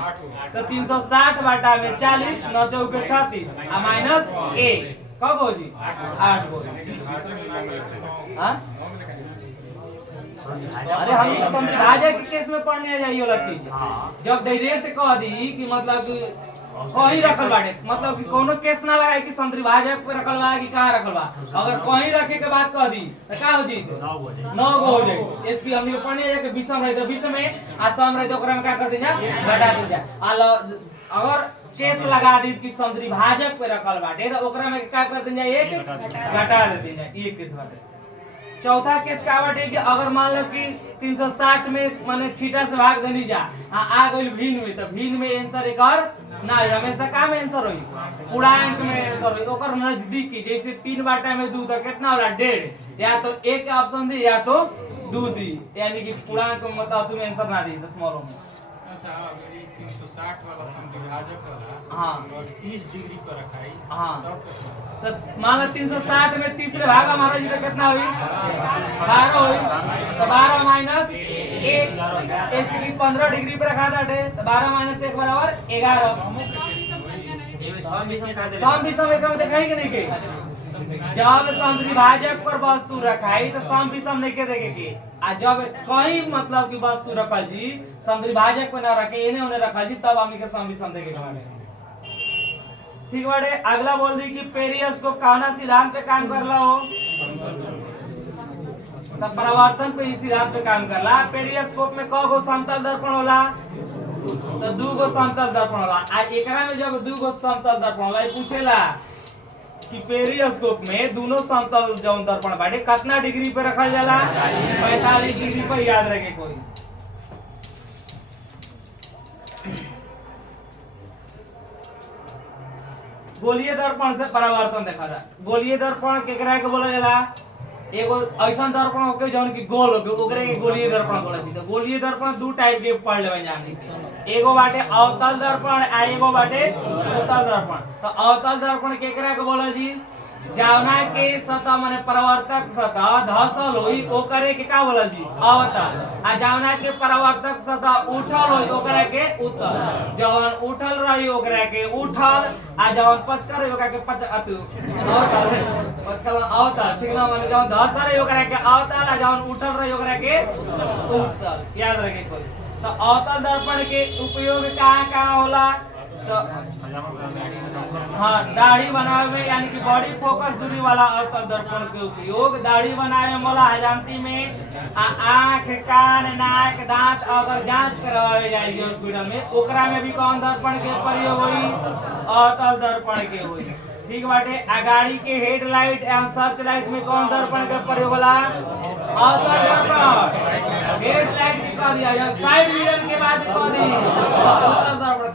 तो 360 बटा में 40 9 चौके 36 आ माइनस 1 कब हो जी? 8 गो। हां अरे हम तो समद्विभाजक के केस में पढ़ने जाइए वाला चीज जब डायरेक्ट कह दी कि मतलब कि कहीं रखल बाटे मतलब कि कोनो केस ना लगाए कि समद्विभाजक पे रखल बा कि कहां रखल बा। अगर कहीं रखे के बाद कह दी तो का हो जी? 9 गो हो जाए। एसपी हमनी के पढ़ने जाए कि विषम रहे तो विषम में आ सम रहे तो ओकरा में का कर दी जा? घटा दी जा। अगर केस लगा दी कि संद्रिभाजक पे रखल बाटे तो ओकरा में का कर दें जाए एक घटा देते जाए ये केस बाटे। चौथा केस का बाटे कि अगर मान लो कि 360 में माने थीटा से भाग देनी जा आ गइल भिन्न में तो भिन्न में आंसर एकर ना हमेशा का में आंसर होई पूर्णांक में आंसर होई ओकर नजदीकी जैसे 3 बाटा में 2 तो कितना होला 1.5 या तो एक ऑप्शन दी या तो 2 दी यानी कि पूर्णांक में मतलब तुम्हें आंसर ना दी दशमलव में। अच्छा अब ये 360 वाला संविभाजक वाला हाँ। और 30 डिग्री पर रखाई हाँ। तब तो मान लो 360 में तीसरे भाग हमारा जी तो कितना हुई 12 हुई तो 12 माइनस 1 ऐसे की 15 डिग्री पे रखा था तो 12 माइनस 1 बराबर 11। सम विषम एक में देखाई कि नहीं के जब संद्रिभाजक पर वस्तु रखाई तो सम विषम नहीं के देखे के आ जब कहीं मतलब की वस्तु रखल जी संद्रिभाजक पे ना रखे इन्हें उन्हें रखल जी तब हमनी के सम विषम देखे के बारे। ठीक बाटे अगला बोल दी कि पेरियोस्कोप कौना सिद्धांत पे काम करला हो तो परावर्तन पे ही सिद्धांत पे काम करला। पेरियोस्कोप में क गो समतल दर्पण होला तो 2 गो समतल दर्पण होला आ एकरा में जब 2 गो समतल दर्पण होला ये पूछेला कि पेरियोस्कोप में दोनों समतल जौन दर्पण बाटे कितना डिग्री पे रखल जाला 45 डिग्री पे याद रखे कोई। गोलीय दर्पण से परावर्तन देखा था। गोलीय दर्पण केकरा के बोला जाला एगो ऐसा दर्पण होके जौन की गोल होके ओकरे के गोलीय दर्पण बोला छी। तो गोलीय दर्पण 2 टाइप के पढ़ लेबे जानी एगो बाटे अवतल दर्पण आ एगो बाटे उत्तल दर्पण। तो अवतल दर्पण केकरा के बोला जी जौना के सतह माने परावर्तक सतह धसल होई ओकरे के का बोला जी अवतल आ जौना के परावर्तक सतह उठल होई ओकरा के उत्तल। जौन उठल रही ओकरा के उठल आ जौन पचकर रही ओकरा के अवतल पचकर अवतल ठीक ना माने जौन धसल रही ओकरा के अवतल आ जौन उठल रही ओकरा के उत्तल याद रखे कोई। तो अवतल दर्पण के उपयोग कहाँ होला तो हाँ दाढ़ी बनावे में यानी कि बॉडी फोकस दूरी वाला अवतल दर्पण के उपयोग दाढ़ी बनावे में मोला हजामती में आँख कान नाक दांत अगर जांच करवावे जाए हॉस्पिटल में ओकरा में भी कौन दर्पण के प्रयोग होई अवतल दर्पण के होई। ठीक बाटे आ गाड़ी के हेडलाइट एवं सर्च लाइट में कौन दर्पण के प्रयोग होला अवतल दर्पण। हेडलाइट की कह दिया जब साइड मिरर के बाद कह दी अवतल दर्पण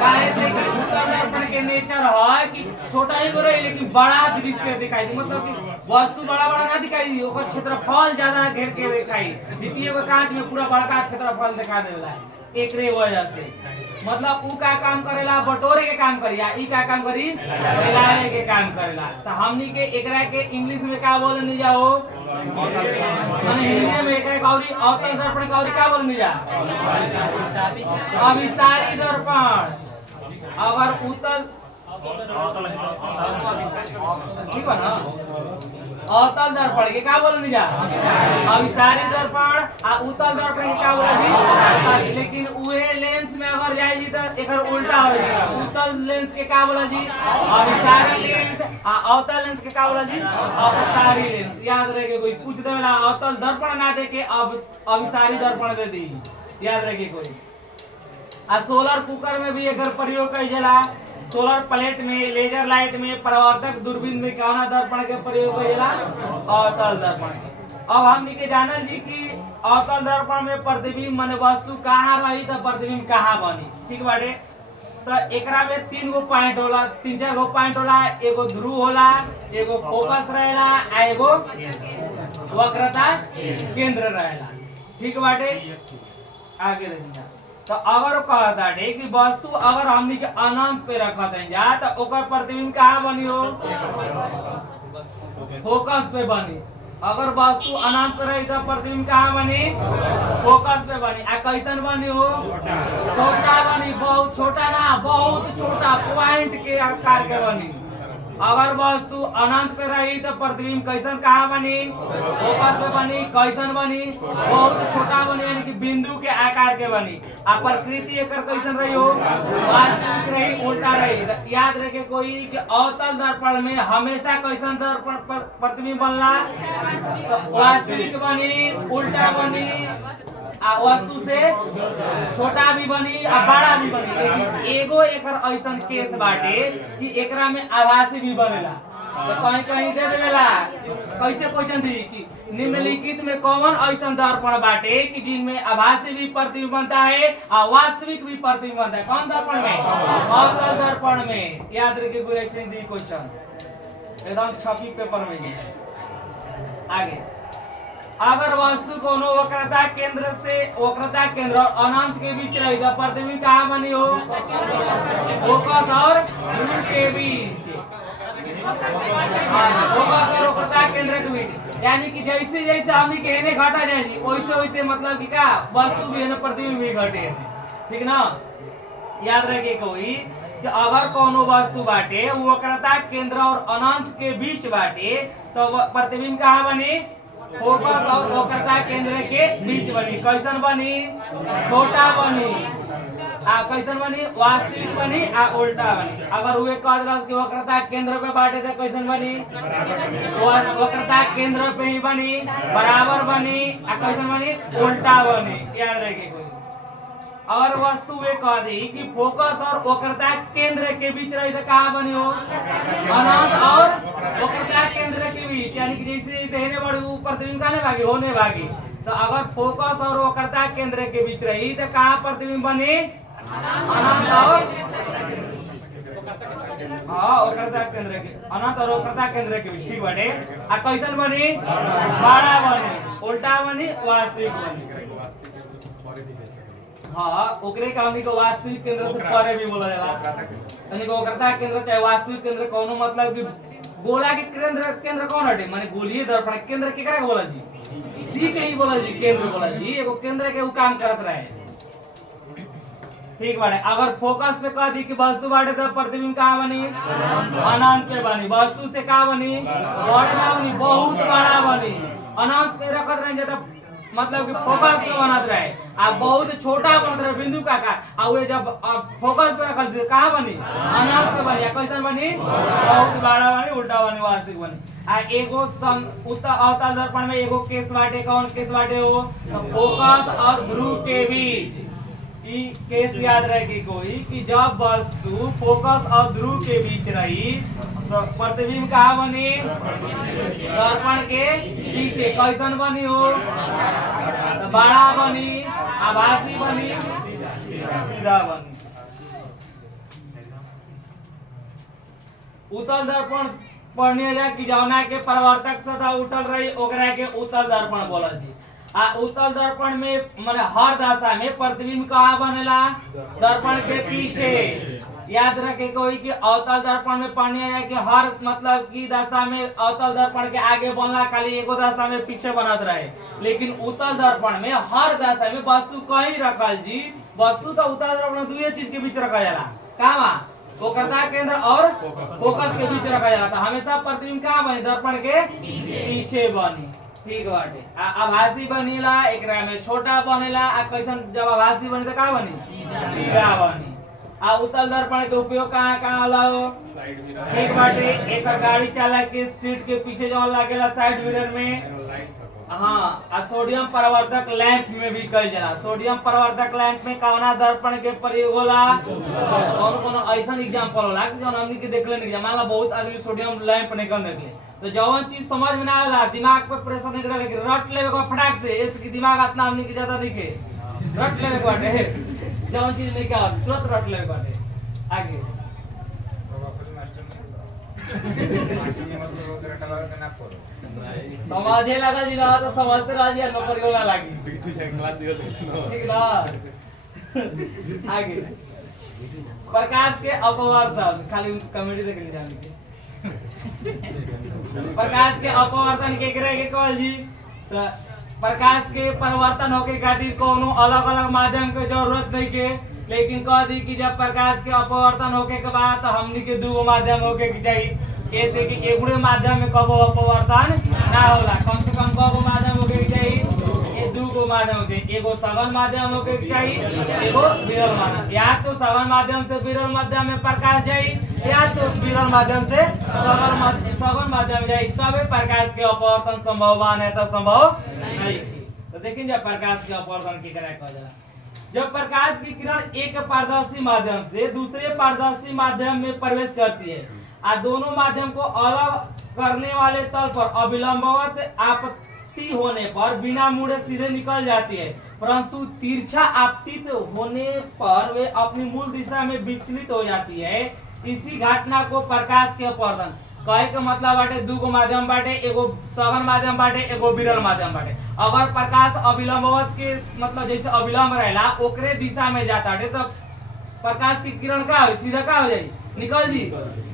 काहे से कि उत्तल दर्पण के नेचर है कि छोटा ही गो रही लेकिन बड़ा दृश्य दिखाई दी मतलब कि वस्तु बड़ा बड़ा ना दिखाई दी ओकर क्षेत्रफल ज्यादा घेर के दिखाई द्वितीय को कांच में पूरा बड़का क्षेत्रफल दिखा देला एकरे वजह से मतलब ऊ का काम करेला बटोरे के काम करिया ई का काम करी फैलावे के काम करेला। तो हमनी के एकरा के इंग्लिश में का बोलनी जाओ माने हिंदी में एकरा कौरी अवतल दर्पण कौरी का बोलनी जा अभिसारी दर्पण। अगर उत्तल ठीक है ना अवतल दर्पण के का बोलनी जा अभिसारी दर्पण आ उत्तल दर्पण के का बोला जी लेकिन उहे लेंस में अगर जाए जी तो एकर उल्टा हो जाई उत्तल लेंस के का बोला जी अभिसारी लेंस आ अवतल लेंस के का बोला जी अभिसारी लेंस। याद रखे कोई पूछ देला अवतल दर्पण ना दे के अभिसारी दर्पण दे दी याद रखे कोई। आ सोलर कुकर में भी एकर प्रयोग कइल जाला सोलर प्लेट में लेजर लाइट में परावर्तक दूरबीन में कौना दर्पण के प्रयोग कइला अवतल दर्पण। अब हमनी के जानल जी कि अवतल दर्पण में प्रतिबिंब माने वस्तु कहाँ रही तो प्रतिबिंब कहाँ बनी। ठीक बाटे तो एकरा में 3 गो पॉइंट होला 3-4 गो पॉइंट होला एगो ध्रुव होला एगो फोकस रहेला आ एगो वक्रता केंद्र रहेला। ठीक बाटे आगे देखिए तो अगर कहता है कि वस्तु अगर हमनी के अनंत पे रखत है जा तो ओकर प्रतिबिंब कहाँ बनी हो फोकस पे बनी। अगर वस्तु अनंत पे रही तो प्रतिबिंब कहाँ बनी फोकस पे बनी। आ कैसन बनी हो छोटा बनी बहुत छोटा ना बहुत छोटा पॉइंट के आकार के बनी। अगर वस्तु अनंत पे रही तो प्रतिबिंब कैसन कहाँ बनी फोकस पे बनी कैसन बनी बहुत छोटा बनी यानी कि बिंदु के आकार के बनी। आ प्रकृति एकर कैसन रही हो वास्तविक रही उल्टा रही। याद रखे कोई कि अवतल दर्पण में हमेशा कैसन दर्पण प्रतिबिंब बनला वास्तविक बनी उल्टा बनी आ वस्तु से छोटा भी बनी आ बड़ा भी बनी, लेकिन एगो एकर ऐसन केस बाटे कि एकरा में आभासी भी बनेला। तो कहीं कहीं दे देवेला कैसे क्वेश्चन दी कि निम्नलिखित में कौन ऐसा दर्पण बाटे कि जिनमें आभासी भी प्रतिबिंब बनता है और वास्तविक भी प्रतिबिंब बनता है। कौन दर्पण में? अवतल दर्पण में। याद रखिए कोई ऐसे दी क्वेश्चन एकदम छपी पेपर में ही। आगे, अगर वस्तु कोनो वक्रता केंद्र से वक्रता केंद्र और अनंत के बीच रही तो प्रतिबिंब कहाँ बनी हो? फोकस और ध्रुव के बीच। फोकस और वक्रता केंद्र के बीच, यानी कि जैसे जैसे हमनी कहने घटा जाएगी वैसे वैसे मतलब कि क्या वस्तु भी है ना प्रतिबिंब भी घटे, ठीक ना। याद रखे कोई कि अगर कोनो वस्तु बाटे वो वक्रता केंद्र और अनंत के बीच बाटे तो प्रतिबिंब कहाँ बनी? फोकस और वक्रता केंद्र के बीच बनी। कैसन बनी? छोटा बनी। कैसन बनी? वास्तविक बनी आ उल्टा बनी। अगर वे कदरस के वक्रता केंद्र पे बाटे तो कैसन बनी? वक्रता केंद्र पे ही बनी, बराबर बनी। कैसन बनी? उल्टा बनी। याद रखे कोई और वस्तु वे कह दी कि फोकस और वक्रता केंद्र के बीच रही तो कहाँ बनी हो? अनंत और वक्रता केंद्र के बीच, यानी कि जैसे जैसे हेने बढ़ी प्रतिबिंब कहाँ भागी होने भागी। तो अगर फोकस और वक्रता केंद्र के बीच रही तो कहाँ प्रतिबिंब बनी? अनंत और वक्रता केंद्र के, अनंत और वक्रता केंद्र के बीच, ठीक बाटे। आ कैसन बनी? बड़ा बनी, उल्टा बनी, वास्तविक बनी। हाँ, ओकरे का हमनी को वास्तविक केंद्र से परे भी बोला जाला। यानी कि वक्रता केंद्र चाहे वास्तविक केंद्र कोनो मतलब कि गोला के केंद्र कौन हटे? माने गोलीय दर्पण केंद्र केकरा के बोला जी? जी के ही बोला जी, केंद्र बोला जी। एगो केंद्र के उ काम करत रहे, ठीक बाटे। अगर फोकस पे कह दी कि वस्तु बाटे तो प्रतिबिंब कहाँ बनी? अनंत पे बनी। वस्तु से कहाँ बनी? बड़ा बनी, बहुत बड़ा बनी। अनंत पे रखत रहे तो मतलब कि फोकस पे बनत रहे आ बहुत छोटा बनत रहे बिंदु का आ वे जब फोकस पे रखल दी कहाँ बनी? अनंत पे बनी। कैसन बनी? बहुत बड़ा बनी, उल्टा बनी, वास्तविक बनी। आ एगो अवतल दर्पण में एगो केस बाटे। कौन केस बाटे हो? तो फोकस और ध्रुव के बीच। ई केस याद रखे कोई कि जब वस्तु फोकस और ध्रुव के बीच रही तो प्रतिबिंब कहाँ बनी? दर्पण के पीछे। कैसन बनी हो? तो बड़ा बनी, आभासी बनी, सीधा बनी। उत्तल दर्पण पढ़ने जा कि जौना के परावर्तक सतह उठल रही ओकरा के उत्तल दर्पण बोला जी। आ उत्तल दर्पण में माने हर दशा में प्रतिबिंब कहाँ बनेला? दर्पण के पीछे। याद रखे कोई कि अवतल दर्पण में पढ़ने जाए कि हर मतलब की दशा में अवतल दर्पण के आगे बनला, खाली एगो दशा में पीछे बनत रहे। लेकिन उत्तल दर्पण में हर दशा में वस्तु कहीं रखल जी। वस्तु तो उत्तल दर्पण दुए चीज के बीच रखा जाला। कहाँ? वक्रता केंद्र और फोकस के बीच रखा जाला। तो हमेशा प्रतिबिंब कहाँ बनी? दर्पण के पीछे बनी, ठीक बाटे। आभासी बनीला, एकरा में छोटा बनेला। कैसन जब आभासी बनी तो कहाँ बनी? सीधा बनी। आ उत्तल दर्पण के उपयोग कहाँ कहाँ होला हो? ठीक बाटे। एक गाड़ी चालक के सीट के पीछे जो लागेला साइड मिरर में, हाँ। आ सोडियम परावर्तक लैंप में भी कईल जाला। सोडियम परावर्तक लैंप में कौना दर्पण के प्रयोग होला? कौन ऐसा एग्जांपल होला कि जौन हमनी के देखले नहीं। मान ला बहुत आदमी सोडियम लैंप नहीं कर देखले तो जौन चीज समझ में ना आवेला दिमाग पे प्रेशर नहीं लेकिन रट लेवे को फटाक से। इसकी दिमाग इतना हमनी के ज्यादा नहीं के रट लेवे बाटे। जौन चीज नहीं का तुरंत रट लेवे बाटे। आगे समझे लगा जी ना तो समझते रह जी नौकरी होना लगी, ठीक ना। आगे प्रकाश के अपवर्तन, खाली कमेटी देख ले जाने के। प्रकाश के अपवर्तन के करे के कहल जी। तो प्रकाश के परिवर्तन होके खातिर कोनो अलग अलग माध्यम के जरूरत नहीं के, लेकिन कह दी कि जब प्रकाश के अपवर्तन होके के बाद तो हमनी के दूगो माध्यम होके के चाहिए। ऐसे कि एगुड़े माध्यम में कबो अपवर्तन ना होला। कम से कम कबो माध्यम होके के चाहिए? ये दूगो माध्यम होके, एगो सघन माध्यम होके के चाहिए, एगो विरल माध्यम। या तो सघन माध्यम से विरल माध्यम में प्रकाश जाई या तो विरल माध्यम से सघन माध्यम जाई, तबे प्रकाश के अपवर्तन संभव बा, नहीं तो संभव नहीं। तो देखिए जब प्रकाश के अपवर्तन की करेक्ट हो जाला जब प्रकाश की किरण एक पारदर्शी माध्यम से दूसरे पारदर्शी माध्यम में प्रवेश करती है आ दोनों माध्यम को अलग करने वाले तल पर अविलंबवत आपत्ति होने पर बिना मुड़े सीधे निकल जाती है, परंतु तिरछा आपतित होने पर वे अपनी मूल दिशा में विचलित हो जाती है। इसी घटना को प्रकाश के अपवर्तन कहे के मतलब बाटे दू गो माध्यम बाटे, एगो सघन माध्यम बाटे, एगो विरल माध्यम बाटे। अगर प्रकाश अविलंबवत के मतलब जैसे अविलंब रहेला ओकरे दिशा में जाता है तो प्रकाश की किरण का हो सीधा का हो जाए निकल जी।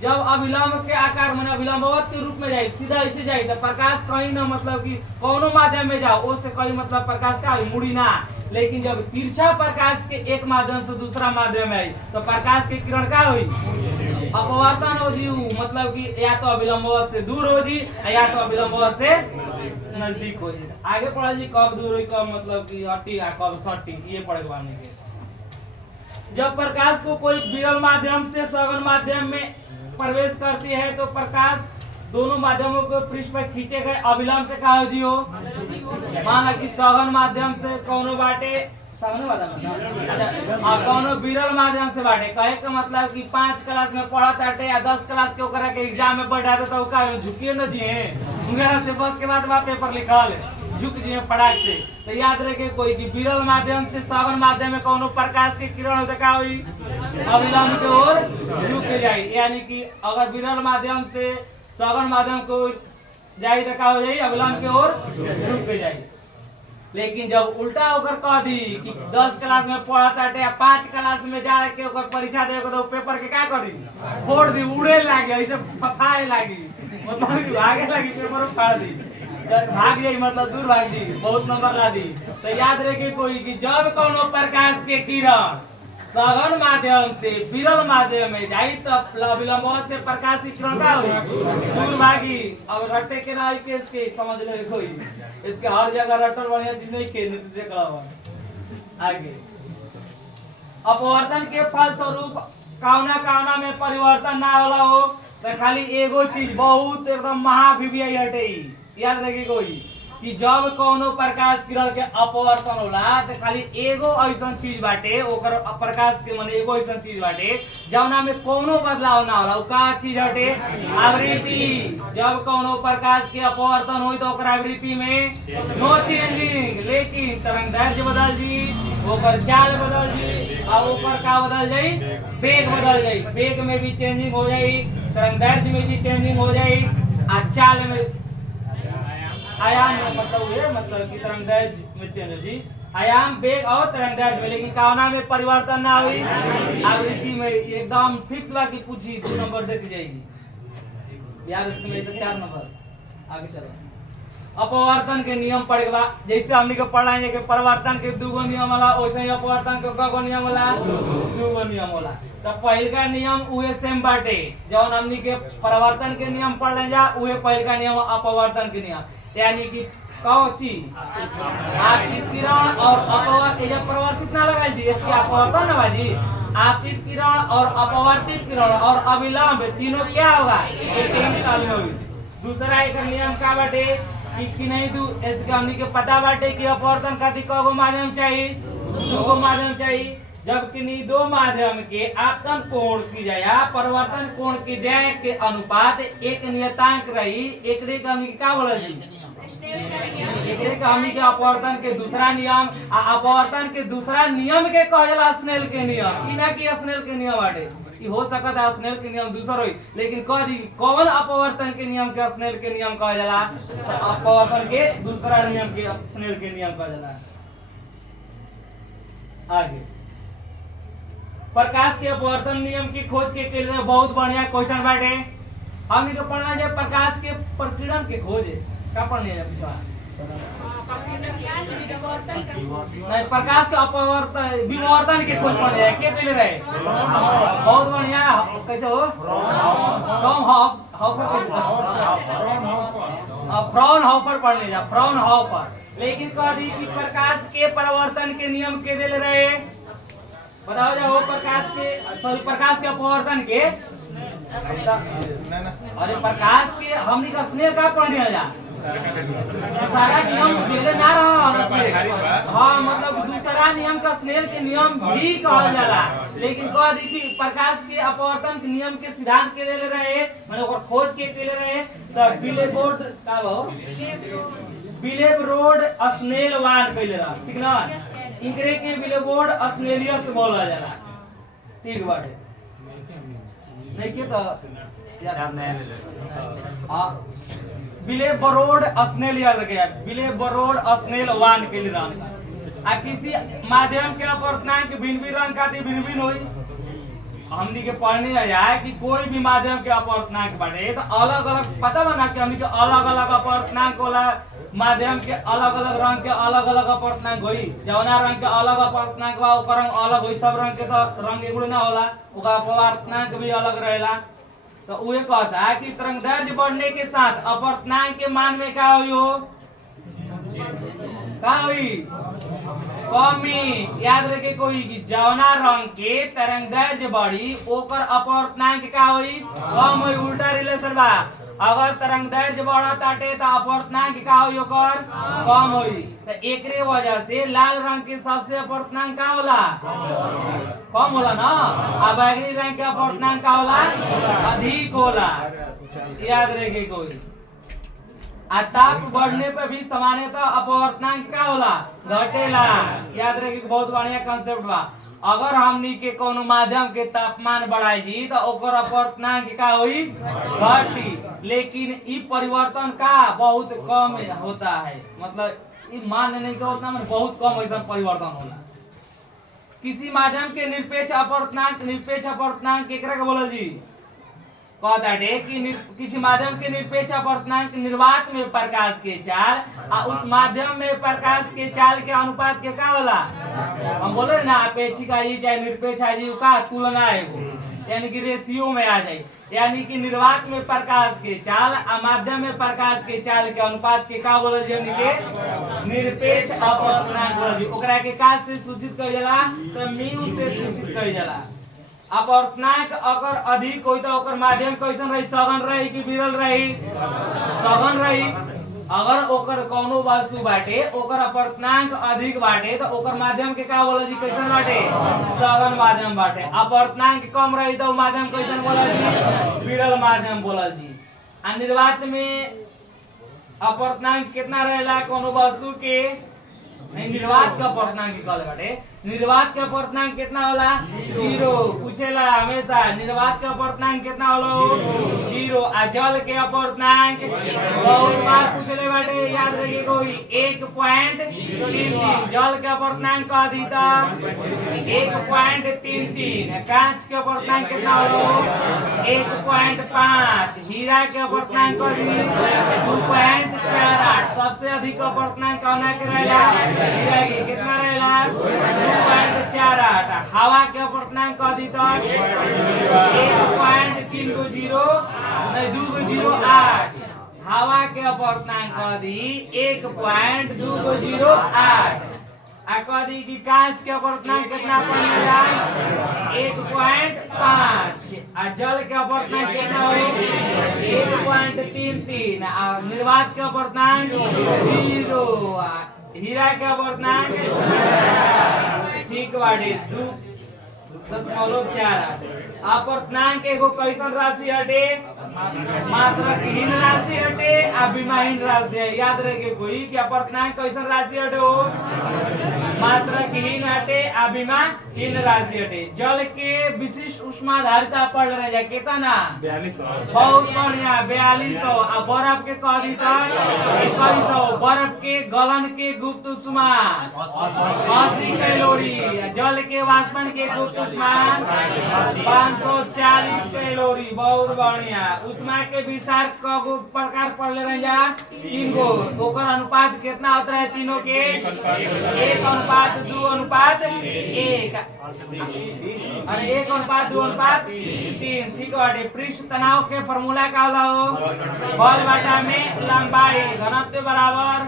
जब अविलंब के आकार में अविलंबवत के रूप में जाए सीधा ऐसे जाए तो प्रकाश कहीं ना मतलब कि कोनो माध्यम में जाओ उससे कहीं मतलब प्रकाश का मुड़ी ना। लेकिन जब तिरछा प्रकाश के एक माध्यम से दूसरा माध्यम में आई तो प्रकाश की किरण का हुई अपवर्तन हो जी, मतलब कि या तो अविलंबवत से दूर हो जी या तो अविलंबवत से नजदीक हो जी। आगे पढ़ा जी कब दूर हुई कब मतलब कि हटी कब सटी ये पढ़ेगा के। जब प्रकाश को कोई विरल माध्यम से सघन माध्यम में प्रवेश करती है तो प्रकाश दोनों माध्यमों को पृष्ठ पर खींचे गए अविलंब से कहा जी हो। मान लो कि सघन माध्यम से कोनो बाटे सघन माध्यम कोनो विरल माध्यम से बाटे कहे का मतलब कि 5 क्लास में पढ़त आटे या 10 क्लास के ओकरा के एग्जाम में बैठा तो का झुकिए न जिए उनका से बस के बाद वहां पेपर लिखल झुक जिए पढ़ाई से। तो याद रखे कोई कि विरल माध्यम से सघन माध्यम में कोनो प्रकाश की किरण होते का हुई अविलंब की ओर झुक जाए, यानी कि अगर विरल माध्यम से सघन माध्यम को जाए तो का हो जाए अविलंब की ओर झुक जाए। लेकिन जब उल्टा होकर कह दी कि 10 क्लास में पढ़त आटे या 5 क्लास में जा के ओकर परीक्षा दे तो पेपर के का करी फोड़ दी उड़े लागे ऐसे फफाए लागी मतलब आगे लगी पेपर फाड़ दी भाग जाई मतलब दूर भाग दी बहुत नंबर ला दी। तो याद रखे कोई कि जब कोनो प्रकाश के किरण सघन माध्यम से विरल माध्यम में जाई तो अविलंब से प्रकाश की किरण का हुई दूर भागी। अब रटे के ना केस के समझ ले कोई इसके हर जगह रटल बढ़िया चीज नहीं के नीचे करा आगे। अपवर्तन के फलस्वरूप कावना में परिवर्तन ना होला हो तो खाली एगो चीज बहुत एकदम महाविविया हटे याद रखी कोई कि जब कोनो प्रकाश किरण के अपवर्तन होला तो खाली एगो ऐसा चीज बाटे ओकर प्रकाश के माने एगो ऐसा चीज बाटे जवना में कोनो बदलाव ना होला उ का चीज हटे आवृत्ति। जब कोनो प्रकाश के अपवर्तन होई तो ओकर आवृत्ति में नो चेंजिंग, लेकिन तरंगदैर्घ्य बदल जी ओकर चाल बदल जी और ओकर का बदल जाई वेग बदल जाई, वेग में भी चेंजिंग हो जाई तरंगदैर्घ्य में भी चेंजिंग हो जाई और चाल में आयाम में मतलब ये मतलब कि तरंगदैर्घ्य में चेंज जी आयाम वेग और तरंगदैर्घ्य में, लेकिन कावना में परिवर्तन ना हुई आवृत्ति में एकदम फिक्स बा की पूछी 2 नंबर देख जाएगी यार इसमें तो 4 नंबर आगे चलो। अपवर्तन के नियम पढ़े बा जैसे हमनी के पढ़ाएंगे कि परिवर्तन के 2 गो नियम होला वैसे ही अपवर्तन के कगो नियम होला 2 गो नियम होला। तो पहल का नियम उहे सेम बाटे जौन हमनी के परिवर्तन के नियम पढ़ ले जा उहे पहल का नियम अपवर्तन के नियम, यानी कि कौची आपतित किरण और अपवर्तित जब परिवर्तित ना लगा जी इसकी अपवर्तन ना बाजी आपतित किरण और अपवर्तित किरण और अविलंब तीनों क्या होगा एक काल में होगी। दूसरा एक नियम का बाटे कि नहीं दू इसके हमनी के पता बाटे कि अपवर्तन खातिर कगो माध्यम चाहिए 2 गो माध्यम चाहिए, जबकि नहीं 2 माध्यम के आपतन कोण की जाए परिवर्तन कोण की जाए के अनुपात एक नियतांक रही एकरे का हमनी का बोला जी एकरे का हमनी के अपवर्तन के दूसरा नियम अपवर्तन के दूसरा नियम के कहला स्नेल के नियम ई ना कि स्नेल के नियम बाटे कि हो सकता है स्नेल के नियम दूसरा होई, लेकिन कह दी कौन अपवर्तन के नियम के स्नेल के नियम कहा जाला अपवर्तन के दूसरा नियम के स्नेल के नियम कहा जाला। आगे प्रकाश के अपवर्तन नियम की खोज के लिए बहुत बढ़िया क्वेश्चन बाटे हमनी के पढ़ना है प्रकाश के प्रकीर्णन के खोज का पढ़ने है पिछवा नहीं प्रकाश के अपवर्तन विवर्तन के खोज पढ़ने है के पहले रहे बहुत बढ़िया कैसे हो फ्राउनहोफर पढ़ने जा फ्राउनहोफर, लेकिन कह दी कि प्रकाश के परिवर्तन के नियम के दिल रहे बताओ जाओ प्रकाश के अपवर्तन के अरे प्रकाश के हमनी का स्नेल का पढ़ने जा सारा नियम दिले ना रहा। हाँ मतलब दूसरा नियम का स्नेल के नियम भी कहल जाला, लेकिन कह दी कि प्रकाश के अपवर्तन के नियम के सिद्धांत के ले रहे माने ओकर खोज के ले रहे त बिलेबोर्ड का हो बिलेबोर्ड स्नेलवान कहले रहा, ठीक ना। इंग्रे के बिलेबोर्ड स्नेलियस बोला जाला, ठीक बाटे नहीं के तो यार नया ले ले। हां बिलेबोर्ड स्नेल याद रखिए, बिलेबोर्ड स्नेलवान कहले रहा। आ किसी माध्यम के अपवर्तनांक भिन्न भिन्न रंग का भिन्न भिन्न होई। हमनी के पढ़ने आया है कि कोई भी माध्यम के अपवर्तनांक बाटे तो अलग अलग पता बना कि हमनी के अलग अलग अपवर्तनांक होला, माध्यम के अलग अलग रंग के अलग अलग अपवर्तनांक होई। जवना रंग के अलग अपवर्तनांक बा ओकर रंग अलग होई, सब रंग के तो रंग एगो ना होला, ओकर अपवर्तनांक भी अलग रहेला। तो उहे कहता है कि तरंगदैर्घ्य बढ़ने के साथ अपवर्तनांक के मान में क्या हुई हो, क्या हुई कमी। याद रखे कोई कि जवना रंग के तरंगदैर्घ्य बढ़ी ओकर अपवर्तनांक क्या हुई कम हुई, उल्टा रिलेशन बा। अगर तरंगदैर्घ्य बढ़त आटे तो अपवर्तनांक क्या हुई ओकर कम हुई। तो एकरे वजह से लाल रंग के सबसे अपवर्तनांक क्या होला कम होला ना, आ बैगनी रंग के अपवर्तनांक क्या होला अधिक होला। याद रखे कोई आ ताप बढ़ने पे भी सामान्यतः अपवर्तनांक क्या होला घटेला। याद रखे बहुत बढ़िया कांसेप्ट बा। अगर हमनी के कोनो माध्यम के तापमान बढ़ाई जी तो ओकर अपवर्तनांक क्या हुई घटी, लेकिन ई परिवर्तन का बहुत कम होता है, मतलब ई मान नहीं का उतना में बहुत कम ऐसा परिवर्तन होला। किसी माध्यम के निरपेक्ष अपवर्तनांक केकरा के बोलल जी कहता है कि किसी माध्यम के निरपेक्ष अपवर्तनांक निर्वात में प्रकाश के चाल आ उस माध्यम में प्रकाश के चाल के अनुपात के का होला। हम बोले ना अपेक्षिक आई चाहे निरपेक्ष आई का तुलना है वो, यानी कि रेशियो में आ जाए। यानी कि निर्वात में प्रकाश के चाल आ माध्यम में प्रकाश के चाल के अनुपात के का बोलल जी के निरपेक्ष अपवर्तनांक बोलल जी। ओकरा के का से सूचित कइल जाला तो म्यू से सूचित कइल जाला। अपवर्तनांक अगर अधिक होई तो ओकर माध्यम कैसन रही सघन रही कि विरल रही सघन रही। अगर ओकर कोनो वस्तु बाटे ओकर अपवर्तनांक अधिक बाटे तो ओकर माध्यम के का बोलल जी कैसन बाटे सघन माध्यम बाटे। अपवर्तनांक कम रही तो माध्यम कैसन बोलल जी विरल माध्यम बोलल जी। आ निर्वात में अपवर्तनांक कितना रहेला कोनो वस्तु के नहीं निर्वात का अपवर्तनांक कहल बाटे। निर्वात का अपवर्तनांक कितना होला 0 पूछेला हमेशा निर्वात का अपवर्तनांक कितना होला 0। आ जल के अपवर्तनांक बहुत बार पूछले बाटे, याद रखिए कोई 1.33 जल के अपवर्तनांक कह दी त 1.33। कांच के अपवर्तनांक कितना होला 1.5। हीरा के अपवर्तनांक कह दी 2.48। सबसे अधिक अपवर्तनांक कहना के रहेला हीरा की कितना रहेला 2.48। हवा के अपवर्तनांक कह दी तो 1.320 नहीं 208। हवा के अपवर्तनांक कह दी 1.208। आ कह दी कि कांच के अपवर्तनांक कितना पड़ेगा 1.5। आ जल के अपवर्तनांक कितना हो 1.33। आ निर्वात के अपवर्तनांक 0। हीरा के अपवर्तनांक ठीक बाटे 2.48। अपवर्तनांक एगो कैसन राशि हटे मात्रकहीन राशि हटे आ विमाहीन राशि है। याद रखे कोई कि अपवर्तनांक कैसन राशि हटे हो मात्रकहीन हटे आ विमाहीन राशि हटे। जल के विशिष्ट ऊष्माधारिता पढ़ रहे जा कितना 4200 बहुत बढ़िया 4200। आ बर्फ के कह दी तो 2100। बर्फ के गलन के गुप्त ऊष्मा 80 कैलोरी। जल के वाष्पन के गुप्त ऊष्मा 540 कैलोरी बहुत बढ़िया। ऊष्मा के विस्तार कगो प्रकार पढ़ ले रहे जा 3 गो। ओकर अनुपात कितना होता है तीनों के 1:2:1। अरे 1:2:3 ठीक बाटे। पृष्ठ तनाव के फार्मूला का होला हो बल बटा में लंबाई घनत्व बराबर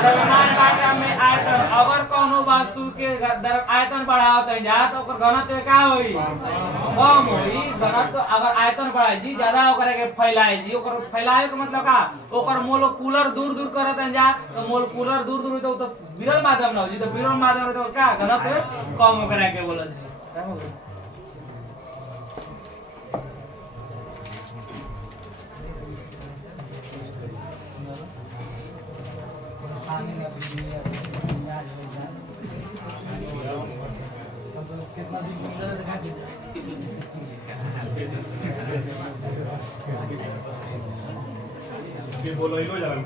द्रव्यमान बटा में आयतन। अगर कोनो वस्तु के आयतन बढ़ावत है जा तो ओकर घनत्व का होई कम होई। घनत्व अगर आयतन बढ़ाई जी ज्यादा ओकरा के फैलाई जी ओकर फैलाए के मतलब का ओकर मोलकुलर दूर करत हैं जा तो मोलकुलर दूर होई तो विरल माध्यम ना हो जी तो विरल माध्यम तो का घनत्व कम करे के बोलल जी कितना दिन मिलल दिखा के ये बोलो इलो जान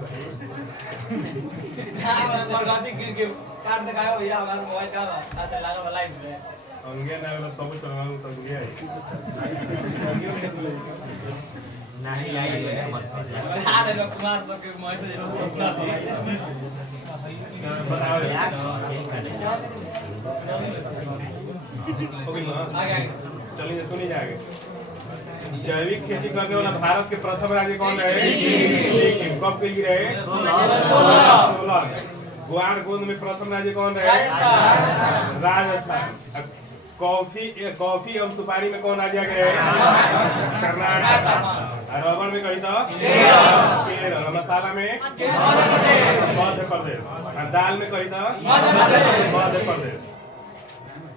बर्बादी के काट दिखाओ भैया हमारा मोबाइल का अच्छा लागल वाला लाइव है अंगे ना वाला सब करवाऊं तो गया नहीं आई मत अरे लोग कुमार सब के मैसेज पोस्टना आगे चलिए सुनिए आगे जैविक खेती करने वाला भारत के प्रथम राज्य कौन रहे? सिक्किम। कब के लिए रहे? 16। गुआर गोंद में प्रथम राज्य कौन रहे? राजस्थान। कॉफी एवं सुपारी में कौन राज्य रहे? कर्नाटक। रबर में कही तो केरल। मसाला में मध्य प्रदेश। दाल में कही तो मध्य प्रदेश।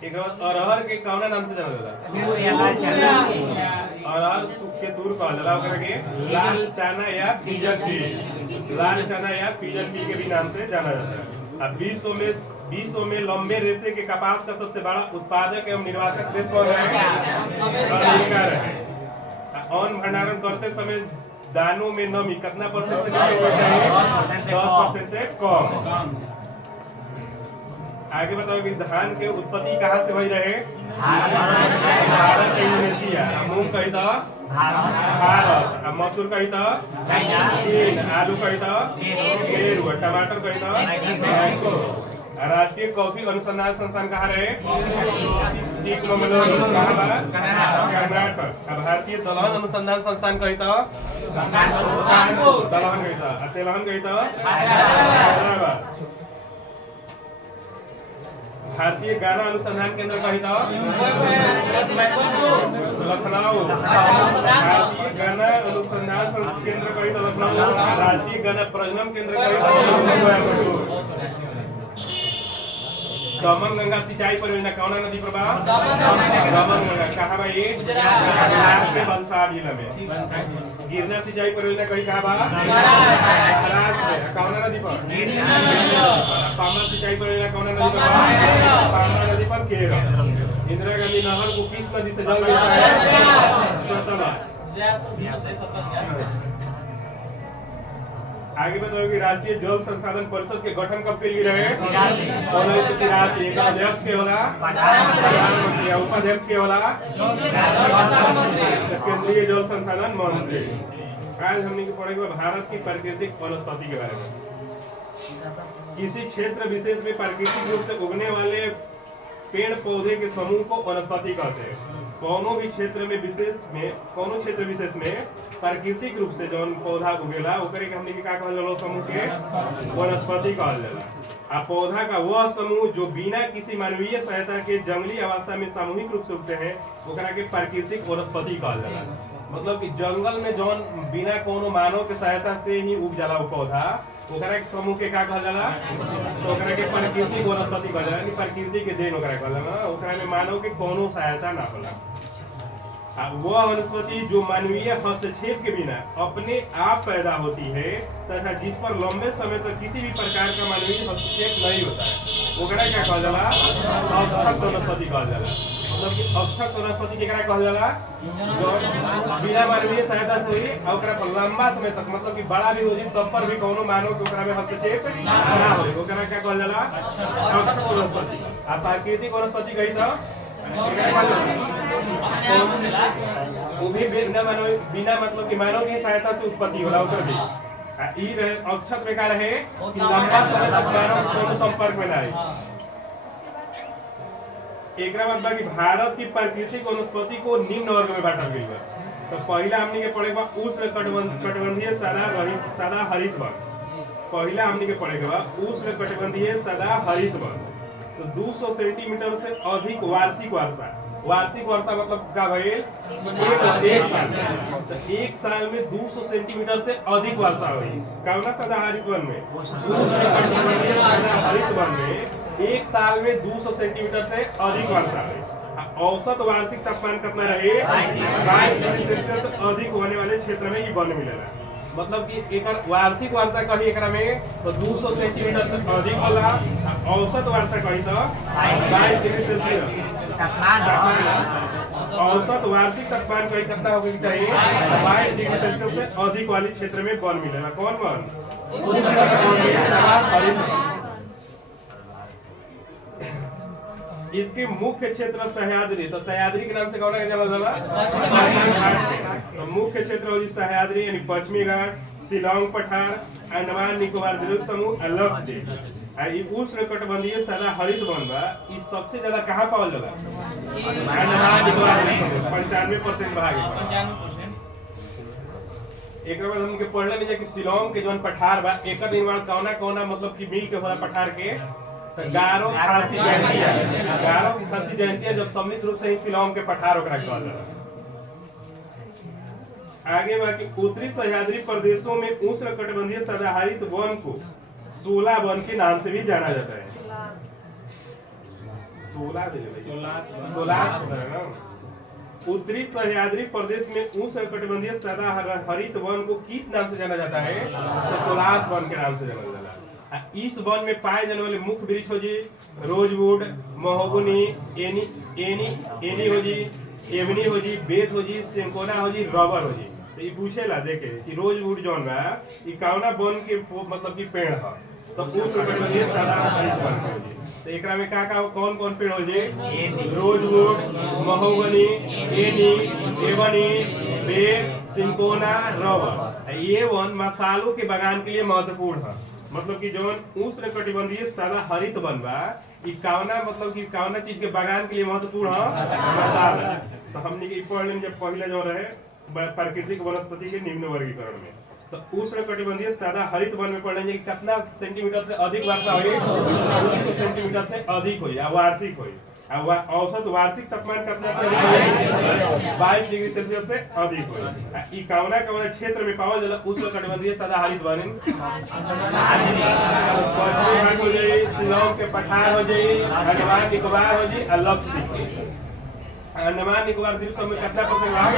एक अरहर के कौन नाम से जाना जाता है? अरहर के तूर कहल जाला ओकरा के लाल चना या पिजन पी, लाल चना या पिजन पी के भी नाम से जाना जाता है। अब विश्व में लंबे रेशे के कपास का सबसे बड़ा उत्पादक एवं निर्यातक देश कौन है? अमेरिका रहे। अन्न भंडारण करते समय दानों में नमी कितना % से कम होना चाहिए? 10% से कम। आगे बताओ कि धान के उत्पत्ति कहाँ से हुई रहे? भारत से इंडोनेशिया। मूंग कही तो भारत। मसूर कही तो चीन। आलू कही तो पेरू। टमाटर कही तो मैक्सिको। राष्ट्रीय कॉफी अनुसंधान संस्थान कहाँ रहे? कर्नाटक। भारतीय दलहन अनुसंधान संस्थान कही तो दलहन कही तो तेलहन कही तो हैदराबाद। भारतीय गाना अनुसंधान केंद्र कही तो लखनऊ। भारतीय गाना अनुसंधान केंद्र कही तो लखनऊ। राष्ट्रीय गाना प्रजनन केंद्र कही तो दमन गंगा सिंचाई परियोजना कौन नदी पर बा? दमन गंगा। कहाँ बा ये? गुजरात के वलसाड जिला में। गिरना सिंचाई परियोजना कहीं कहाँ बा? महाराष्ट्र। कौन नदी पर? पामर सिंचाई परियोजना कौन नदी पर बा? पामर नदी पर केरल। इंदिरा गांधी नहर को किस नदी से जल मिलता है? सतलज। आगे बताओ कि राष्ट्रीय जल संसाधन परिषद के गठन कब के लिए रहे? 1983। एक अध्यक्ष के होला प्रधानमंत्री या उपाध्यक्ष के होला केंद्रीय जल संसाधन मंत्री। आज हमने के पढ़ेगा भारत की प्राकृतिक वनस्पति के बारे में। किसी क्षेत्र विशेष में प्राकृतिक रूप से उगने वाले पेड़ पौधे के समूह को वनस्पति कहते हैं। कोनो क्षेत्र विशेष में प्राकृतिक रूप से जौन पौधा उगेला ओकरे के हमने के का कहल जाला? समूह के वनस्पति कहल जाला। आ पौधा का वह समूह जो बिना किसी मानवीय सहायता के जंगली अवस्था में सामूहिक रूप से उगते हैं ओकरा के प्राकृतिक वनस्पति कहल जाला। मतलब कि जंगल में जौन बिना कोनो मानव के सहायता से ही उग जाला वो पौधा ओकरा के समूह के का कहल जाला? तो ओकरा के प्राकृतिक वनस्पति कहल जाला। यानी प्रकृति के देन ओकरा कहल जाला। ओकरा में मानव के कोनो सहायता ना होला। वह वनस्पति जो मानवीय हस्तक्षेप के बिना अपने आप पैदा होती है तथा जिस पर लंबे समय तक किसी भी प्रकार का मानवीय हस्तक्षेप नहीं होता है ओकरा क्या कहल जाला? अक्षत वनस्पति कहल जाला। मतलब कि अक्षत वनस्पति केकरा कहल जाला? जो बिना मानवीय सहायता से हुई और ओकरा पर लंबा समय तक मतलब कि बड़ा भी हो जाए तब पर भी कोनो मानव के ओकरा में हस्तक्षेप ना होई ओकरा क्या कहल जाला? अक्षत वनस्पति। आ प्राकृतिक वनस्पति कही तो वो भी बिना मतलब कि मानव की सहायता से उत्पत्ति होला ओकर भी। ई रहे अक्षत में का रहे कि लंबा समय तक मानव कोनो संपर्क में ना आए। एकरा मतलब कि भारत की प्राकृतिक वनस्पति को निम्न वर्ग में बांटल गइल बा। तो पहला हमनी के पढ़ेगा उष्णकटिबंधीय सदा हरित वर्ग। पहला हमनी के पढ़ेगा उष्णकटिबंधीय सदा हरित वर्ग। तो 200 सेंटीमीटर से अधिक वार्षिक वर्षा वार्षिक वर्षा मतलब का भइल एक साल। तो एक साल में 200 सेंटीमीटर से अधिक वर्षा हुई कौना सदाहरित वन में, सदाहरित वन में एक साल में 200 सेंटीमीटर से अधिक वर्षा हुई। औसत वार्षिक तापमान कितना रहे 22 डिग्री सेल्सियस से अधिक होने वाले क्षेत्र में ये वन मिलेला। मतलब कि एक वार्षिक वर्षा कही एकरा में तो 200 सेंटीमीटर से अधिक होला, औसत वर्षा कही तो 22 डिग्री सेल्सियस। औसत वार्षिक तापमान कही कितना होगा चाहिए 22 डिग्री सेल्सियस से अधिक वाले क्षेत्र में वन मिलेगा। कौन वन? इसके मुख्य क्षेत्र सह्याद्री, तो सह्याद्री के नाम से कौन जाना जाला? तो मुख्य क्षेत्र हो जी सह्याद्री यानी पश्चिमी घाट, शिलांग पठार, अंडमान निकोबार द्वीप समूह, लक्षद्वीप। ई उष्णकटिबंधीय सदाहरित वन बा। ई सबसे ज्यादा कहाँ पावल जाला? अंडमान निकोबार द्वीप समूह 95% भाग है। 95%। एक बार हमके पढ़ले नहीं कि शिलांग के जौन पठार बा एक दिन बाद कौना मतलब कि मिल के होला पठार के गारो खासी जयंती जब सम्मिलित रूप से ही शिलांग के पठार ओकरा कहल जाला। आगे बाकी उत्तरी सह्याद्री प्रदेशों में उष्णकटिबंधीय सदाहरित वन को 16 वन के नाम से भी जाना जाता है। 16 उत्तरी सह्याद्री प्रदेश में उष्णकटिबंधीय सदाहरित वन को किस नाम से जाना जाता है? तो 16 वन के नाम से जाना जाता है। इस वन में पाए जाने वाले मुख्य वृक्ष हो जी रोजवुड, महोगनी, एनी हो जी, एवनी हो जी, बेत हो जी, सिंकोना हो जी, रबर हो जी। तो ये पूछेला देखे कि रोजवुड जौन बा ई कौना वन के मतलब कि पेड़ है? तो उष्णकटिबंधीय सदाहरित वन हो जी। तो एकरा में का कौन पेड़ हो जी? रोजवुड, महोगनी, एवनी, बेत, सिंकोना, रबर। ये वन मसालों के बगान के लिए महत्वपूर्ण है। मतलब कि जौन उष्णकटिबंधीय सदाहरित वन बा ई कौना मतलब कि कौना चीज के बगान के लिए महत्वपूर्ण है? मसाला। तो हमने के पढ़ लें जब पहले जो रहे प्राकृतिक वनस्पति के निम्न वर्गीकरण में, तो उष्णकटिबंधीय सदाहरित वन में पढ़ लेंगे कि कितना सेंटीमीटर से अधिक वर्षा हुई 200 सेंटीमीटर से अधिक हुई वार्षिक हुई। औसत वार्षिक तापमान कितना से अधिक 22 डिग्री सेल्सियस से अधिक हुई। ई कौना क्षेत्र में पावल जाला उष्णकटिबंधीय सदाहरित वन? पश्चिमी घाट हो जाई, शिलांग के पठार हो जाई, अंडमान निकोबार हो जाई और लक्षद्वीप। अंडमान निकोबार द्वीप समूह कितना परसेंट भाग?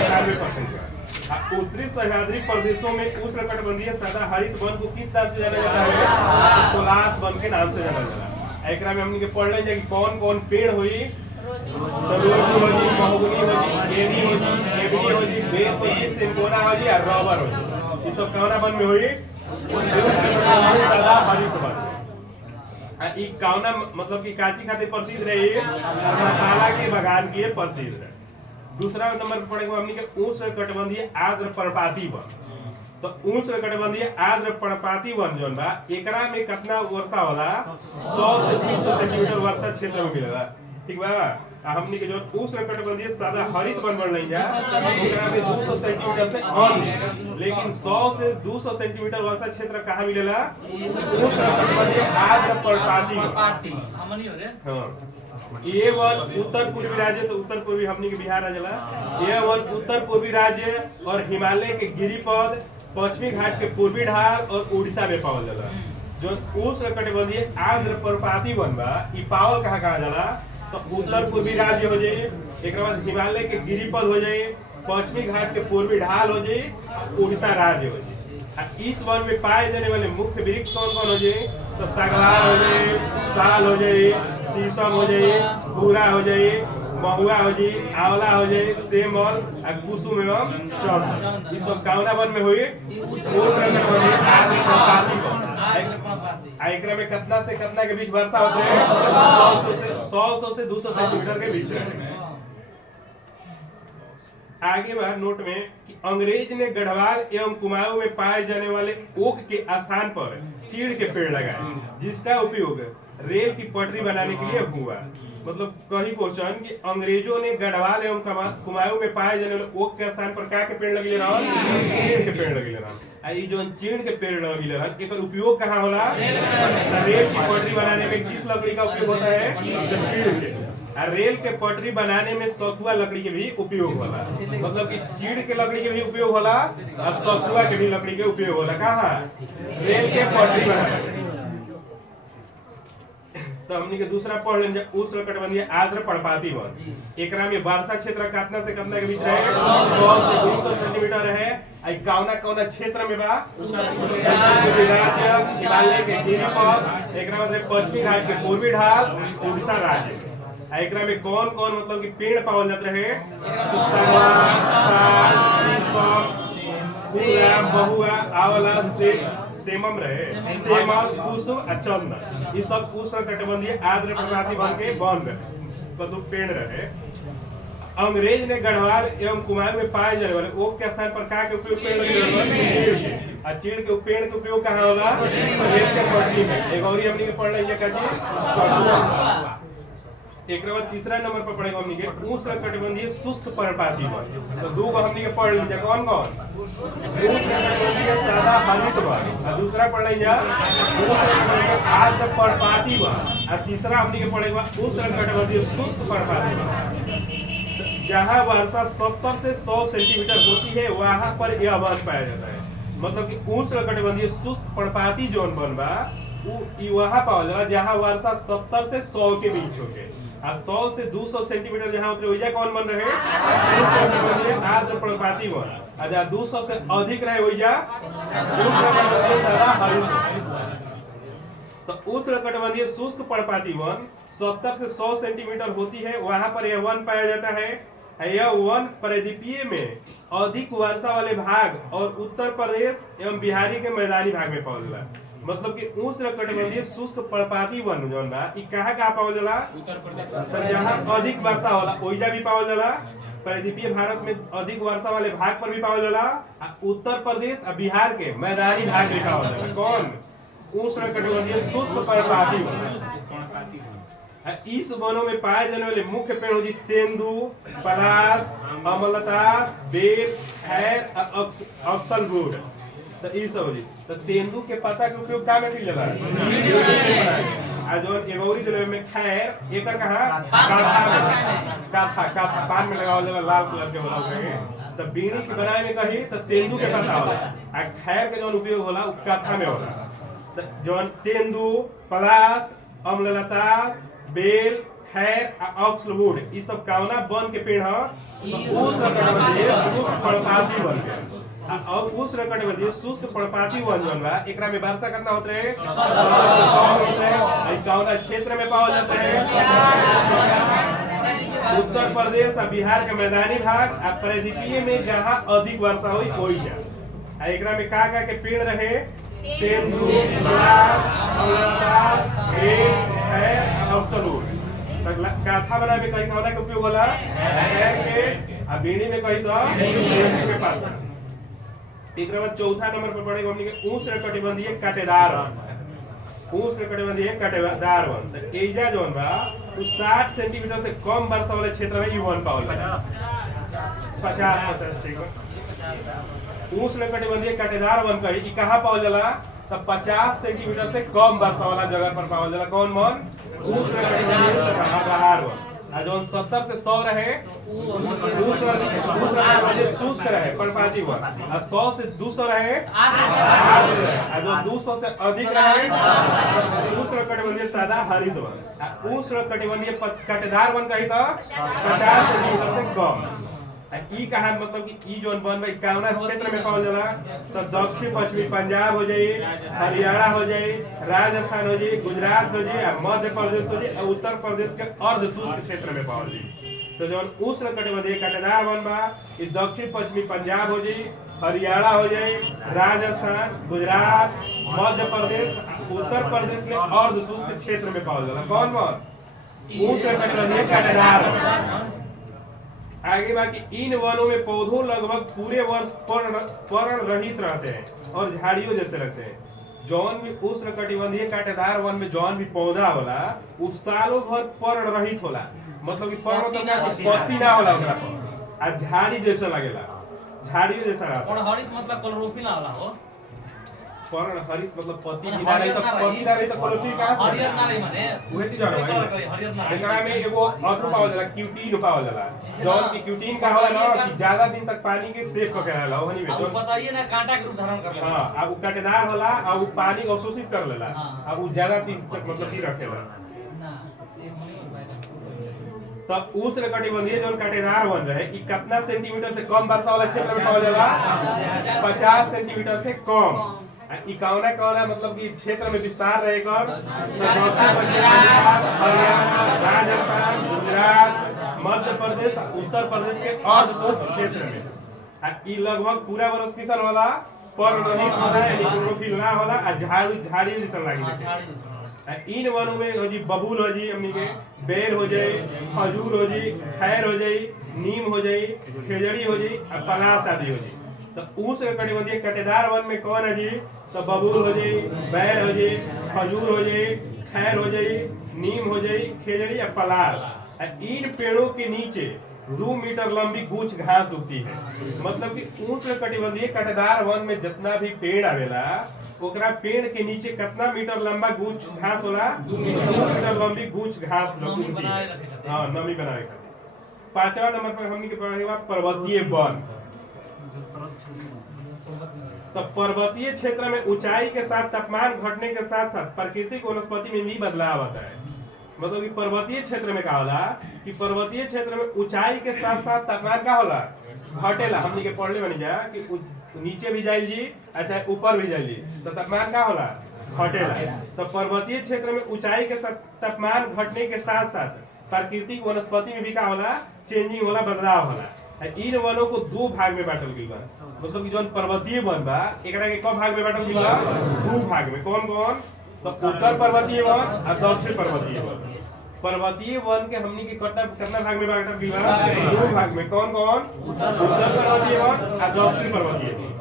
95%। उत्तरी सह्याद्री प्रदेशों में उष्णकटिबंधीय सदाहरित वन को किस नाम से जाना जाता है? 16 वन के नाम से जाना जाता है। एकरा में हमने के पढ़ लेंगे कि कौन पेड़ हुई? तो रोजवुड हो जी, महोगनी हो जी, एवनी हो जी, बेत हो जी, सिंकोना हो जी और रबर हो जी। ये सब कौना वन में हुई? सदाहरित वन। ई कौना मतलब कि काची खातिर प्रसिद्ध रही? मसाला के बगान के लिए प्रसिद्ध है। दूसरा नंबर पर पड़ेगा हमने के उष्णकटिबंधीय आर्द्र पर्णपाती वन। तो उष्णकटिबंधीय आर्द्र पर्णपाती वन जौन बा एकरा में कितना वर्षा होला? 100 से 300 सेंटीमीटर वर्षा क्षेत्र में मिलेला। ठीक बा? हमने के जो उष्णकटिबंधीय सदाहरित वन बन रही है एकरा में 200 सेंटीमीटर से कम, लेकिन 100 से 200 सेंटीमीटर वर्षा क्षेत्र कहाँ मिलेला? उष्णकटिबंधीय आर्द्र पर्णपाती। हाँ, ये वन उत्तर पूर्वी राज्य, तो उत्तर पूर्वी हमने के बिहार राज्य, ये वन उत्तर पूर्वी राज्य और हिमालय के गिरिपद, पश्चिमी घाट के पूर्वी ढाल और उड़ीसा में पावल जाला। जो उष्णकटिबंधीय आर्द्र पर्णपाती वन बा ई पावल कहाँ जाला? तो उत्तर पूर्वी राज्य हो जाए, एक बाद हिमालय के गिरिपद हो जाए, पश्चिमी घाट के पूर्वी ढाल हो जाए, उड़ीसा राज्य हो जाए। इस वन में पाए जाने वाले मुख्य वृक्ष कौन हो जाए? तो सागवान हो जाए, साल हो जाए, शीशम हो जाए, बूरा हो जाए, महुआ हो जाए, आंवला हो जाए, सेम और कुसुम एवं चंदन। इस सब कौना वन में हुई? एकरा में कितना से कितना के बीच वर्षा होते हैं? 100 से 200 सेंटीमीटर के बीच। आगे बार नोट में कि अंग्रेज ने गढ़वाल एवं कुमाऊं में पाए जाने वाले ओक के स्थान पर चीड़ के पेड़ लगाए, जिसका उपयोग रेल की पटरी बनाने के लिए हुआ। मतलब कहीं क्वेश्चन कि अंग्रेजों ने गढ़वाल एवं कुमाऊं में पाए जाने वाले ओक के स्थान पर क्या के पेड़ लगे रहन? चीड़ के पेड़ लगे रहन। आई जो चीड़ के पेड़ लगे रहन एकर उपयोग कहाँ होला? रेल की पटरी बनाने में किस लकड़ी का उपयोग होता है? चीड़ के। आ रेल के पटरी बनाने में सखुआ लकड़ी के भी उपयोग होला। मतलब कि चीड़ के लकड़ी के भी उपयोग होला और सखुआ के भी लकड़ी के उपयोग होला। कहाँ? रेल के पटरी बनाने में। तो हमनी के दूसरा पढ़ लेंगे उष्णकटिबंधीय आर्द्र पर्णपाती वन। एकरा में वर्षा क्षेत्र कितना से कितना के बीच रहे? 100 से 200 सेंटीमीटर है। आई कौना कौना क्षेत्र में बा? हिमालय के गिरी पर, एकरा मतलब पश्चिमी घाट के पूर्वी ढाल, उड़ीसा राज्य। एकरा में कौन कौन मतलब कि पेड़ पावल जाते रहे? सागवान, साल, शीशम, पूरा, बहुआ, आंवला, सेमम रहे। सेमम, कुसुम और चंदन, ये सब उष्णकटिबंधीय आर्द्र पर्णपाती वन के वन रहे, मतलब पेड़ रहे। अंग्रेज ने गढ़वाल एवं कुमाऊं में पाए जाने वाले ओक के स्थान पर का के उपयोग पेड़ चीड़ के पेड़ के उपयोग कहाँ होला? रेल के पटरी में। एक और हमनी के पढ़ रही है। एक बाद तीसरा नंबर पर पढ़ेगा हमनी के उष्णकटिबंधीय शुष्क पर्णपाती वन। तो दो हमनी के पढ़ लीजिए कौन कौन? उष्णकटिबंधीय सादा हरित वन और दूसरा पढ़ लीजिए उष्णकटिबंधीय आर्द्र पर्णपाती वन और तीसरा हमनी के पढ़ेगा उष्णकटिबंधीय शुष्क पर्णपाती वन। जहाँ वर्षा 70 से 100 सेंटीमीटर होती है वहाँ पर यह वन पाया जाता है। मतलब कि उष्णकटिबंधीय शुष्क पर्णपाती जोन वन बा वहाँ पाया जाला जहाँ वर्षा 70 से 100 के बीच होके। 100 से 200 सेंटीमीटर जहाँ उतरे वही कौन बन रहे? आर्द्र पर्णपाती वन। और जहाँ 200 से अधिक रहे वही सादा हरित। तो उष्णकटिबंधीय शुष्क पर्णपाती वन 70 से 100 सेंटीमीटर होती है, वहां पर यह वन पाया जाता है। यह वन परिद्वीपीय में अधिक वर्षा वाले भाग और उत्तर प्रदेश एवं बिहारी के मैदानी भाग में पावल जाला। मतलब कि उष्णकटिबंधीय शुष्क पर्णपाती वन जौन बा ई कहाँ पावल जाला? उत्तर प्रदेश। जहाँ अधिक वर्षा होला ओइजा भी पावल जाला। परिद्वीपीय भारत में अधिक वर्षा वाले भाग पर भी पावल जाला। उत्तर प्रदेश और बिहार के मैदानी भाग में पावल जाला। कौन? उष्णकटिबंधीय शुष्क पर्णपाती वन। इस वनों में पाए जाने वाले मुख्य पेड़ होती तेंदू, पलाश, अमलतास, बेल, खैर और अक्सलवुड। तो ये सब होती। तो तेंदू के पत्ता के उपयोग का में की जला? आज और एगौरी जिले में खैर एक कहाँ? काथा पान में लगावल जाला लाल कलर के होला उसे। तो बीड़ी के बनाए में कही तो तेंदू के पत्ता होला। आ खैर के जौन उपयोग होला उ काथा में होला। तो जौन तेंदू, पलाश, अम्लतास, बेल, खैर और अक्सलवुड ये सब कौना वन के पेड़ ह? उष्णकटिबंधीय शुष्क पर्णपाती वन के। और उष्णकटिबंधीय शुष्क पर्णपाती वन जौन बा एकरा में वर्षा कितना होत रहे? कौना क्षेत्र में पावल जाता है? उत्तर प्रदेश और बिहार के मैदानी भाग और परिद्वीपीय में जहाँ अधिक वर्षा हुई वही जा। एकरा में का के पेड़ रहे? तेंदू, पलाश, अमलतास, बेल, खैर और अक्सलवुड। काथा बनाए में कहीं कौना के उपयोग होला? खैर के। और बीड़ी में कहीं तो तेंदू के पत्ता। एक बाद चौथा नंबर पर पड़ेगा हमनी के उष्णकटिबंधीय कांटेदार वन। उष्णकटिबंधीय कांटेदार वन। तो एजा जोन बा 60 सेंटीमीटर से कम वर्षा वाले क्षेत्र में ये वन पावल जाला। 50% ठीक है। उष्णकटिबंधीय कांटेदार वन कही ई कहाँ पावल जाला? तो 50 सेंटीमीटर से कम वर्षा वाला जगह पर पावल जाला। कौन वन? उष्णकटिबंधीय कांटेदार वन। जौन 70 से 100 रहे शुष्क रहे पर्णपाती वन। 100 से 200 रहे जो 200 से अधिक रहे उष्णकटिबंधीय सादा हरित वन। उष्णकटिबंधीय कांटेदार वन कही तो 50 सेंटीमीटर से कम। ई कहा मतलब कि ई जोन वन में कौना क्षेत्र में पावल जाला? तो दक्षिण पश्चिमी पंजाब हो जाए, हरियाणा हो जाए, राजस्थान हो जाए, गुजरात हो जाए, मध्य प्रदेश हो जाए और उत्तर प्रदेश के अर्ध शुष्क क्षेत्र में पावल जाए। तो जोन उष्णकटिबंधीय कांटेदार वन बा ई दक्षिण पश्चिमी पंजाब हो जाए, हरियाणा हो जाए, राजस्थान, गुजरात, मध्य प्रदेश, उत्तर प्रदेश में अर्ध शुष्क क्षेत्र में पावल जाला। कौन वन? उष्णकटिबंधीय कांटेदार वन। आगे बाकी इन वनों में पौधों लगभग पूरे वर्ष पर्ण रहित रहते हैं और झाड़ियों जैसे लगते हैं। जौन भी उष्णकटिबंधीय कांटेदार वन में जौन भी पौधा होला उ सालों भर पर्ण रहित होला। मतलब कि पर्ण तो पत्ती ना होला ओकरा पर आ झाड़ी जैसा लगेला। झाड़ी जैसा रहता। और हरित मतलब कलरोफिल ना होला हो। पर्ण हरित मतलब पत्ती हरियर डाले तो ना रही। पत्ती डाले तो क्लोरोफिल कहां से हरियर ना रही माने उहे चीज दूसरे कलर है करी, हरियर ना रही। एकरा में एगो अथु पावल जाला क्यूटीन पावल जाला जौन की क्यूटीन का होला ना कि ज्यादा दिन तक पानी के सेव करके रहेला ओहनी में अब जौन बताइए ना कांटा के रूप धारण कर लेला। हां अब उ कांटेदार होला और उ पानी अवशोषित कर लेला हाँ। अब उ ज्यादा दिन तक मतलब ही रखेला ना ये तब उष्णकटिबंधीय जौन कांटेदार वन रहे ई कितना सेंटीमीटर से कम वर्षा वाला क्षेत्र में पावल जाला 50 सेंटीमीटर से कम ई कौना कौना मतलब कि क्षेत्र में विस्तार रहे कर हरियाणा राजस्थान गुजरात मध्य प्रदेश उत्तर प्रदेश के अर्ध शुष्क क्षेत्र में ई लगभग पूरा वर्ष किसान होला पर्णरहित होला यानी क्लोरोफिल ना होला आ झाड़ी जैसा लागी इन वनों में हो जी बबूल हो जी हमनी के बेर हो जाए खजूर हो जी खैर हो जाए नीम हो जाए खेजड़ी हो जाए और पलाश आदि हो जाए तो उष्णकटिबंधीय कांटेदार वन में कौन है जी तो बबूल हो जाए बेर हो जाए खजूर हो जाए खैर हो जाए नीम हो जाए खेजड़ी या पलाश इन पेड़ों के नीचे 2 मीटर लंबी गुछ घास उगती है मतलब कि उष्णकटिबंधीय कांटेदार वन में जितना भी पेड़ आवेला ओकरा पेड़ के नीचे कितना मीटर लंबा गुछ घास होला 2 मीटर लंबी गुछ घास नमी उगती बनाए है रखे खातिर। हां नमी बनाए खातिर। 5वां नंबर पर हमनी के पढ़ेगा पर्वतीय वन। तो पर्वतीय क्षेत्र में ऊंचाई के साथ तापमान घटने के साथ साथ प्राकृतिक वनस्पति में भी बदलाव आता है मतलब कि पर्वतीय क्षेत्र में का होला कि पर्वतीय क्षेत्र में ऊंचाई के साथ साथ तापमान का होला घटेला हमनी के पढ़ले बनी जा कि नीचे भी जाइल जी अच्छा ऊपर भी जाइल जी तो तापमान का होला घटेला तो पर्वतीय क्षेत्र में ऊंचाई के साथ तापमान घटने के साथ साथ प्राकृतिक वनस्पति में भी का होला चेंजिंग होला बदलाव होला इन वनों को 2 भाग में बांटल गइल बा मतलब कि जौन पर्वतीय वन बा एकरा के क भाग में बांटल गइल बा 2 भाग में कौन कौन तो उत्तर पर्वतीय वन और दक्षिण पर्वतीय वन पर्वतीय वन के हमनी के कितना भाग में बांटल गइल बा 2 भाग में कौन कौन उत्तर पर्वतीय वन और दक्षिण पर्वतीय वन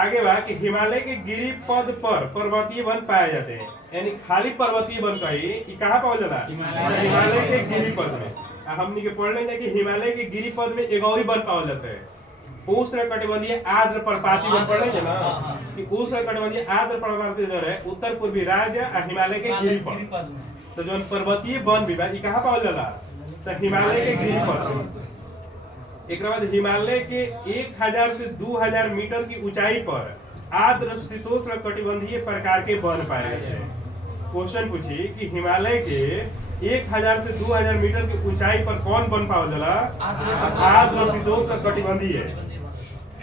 आगे बा कि हिमालय के गिरिपद पर पर्वतीय वन पाए जाते हैं यानी खाली पर्वतीय वन कही कि कहाँ पावल जाला हिमालय के गिरिपद में हमनी के पढ़ने जाए कि हिमालय के गिरिपद में एक और वन पावल जाता है उष्णकटिबंधीय आर्द्र पर्वतीय वन पढ़े ना कि उष्णकटिबंधीय आर्द्र पर्वतीय जो है उत्तर पूर्वी राज्य और हिमालय के गिरिपद तो जो पर्वतीय वन भी बा ई कहाँ पावल जाला तो हिमालय के गिरिपद में एक बाद हिमालय के 1000 से 2000 मीटर की ऊंचाई पर आर्द्र शीतोष्ण कटिबंधीय प्रकार के वन पाए जाते हैं क्वेश्चन पूछी कि हिमालय के 1000 से 2000 मीटर की ऊंचाई पर कौन वन पावल जाला आर्द्र शीतोष्ण कटिबंधीय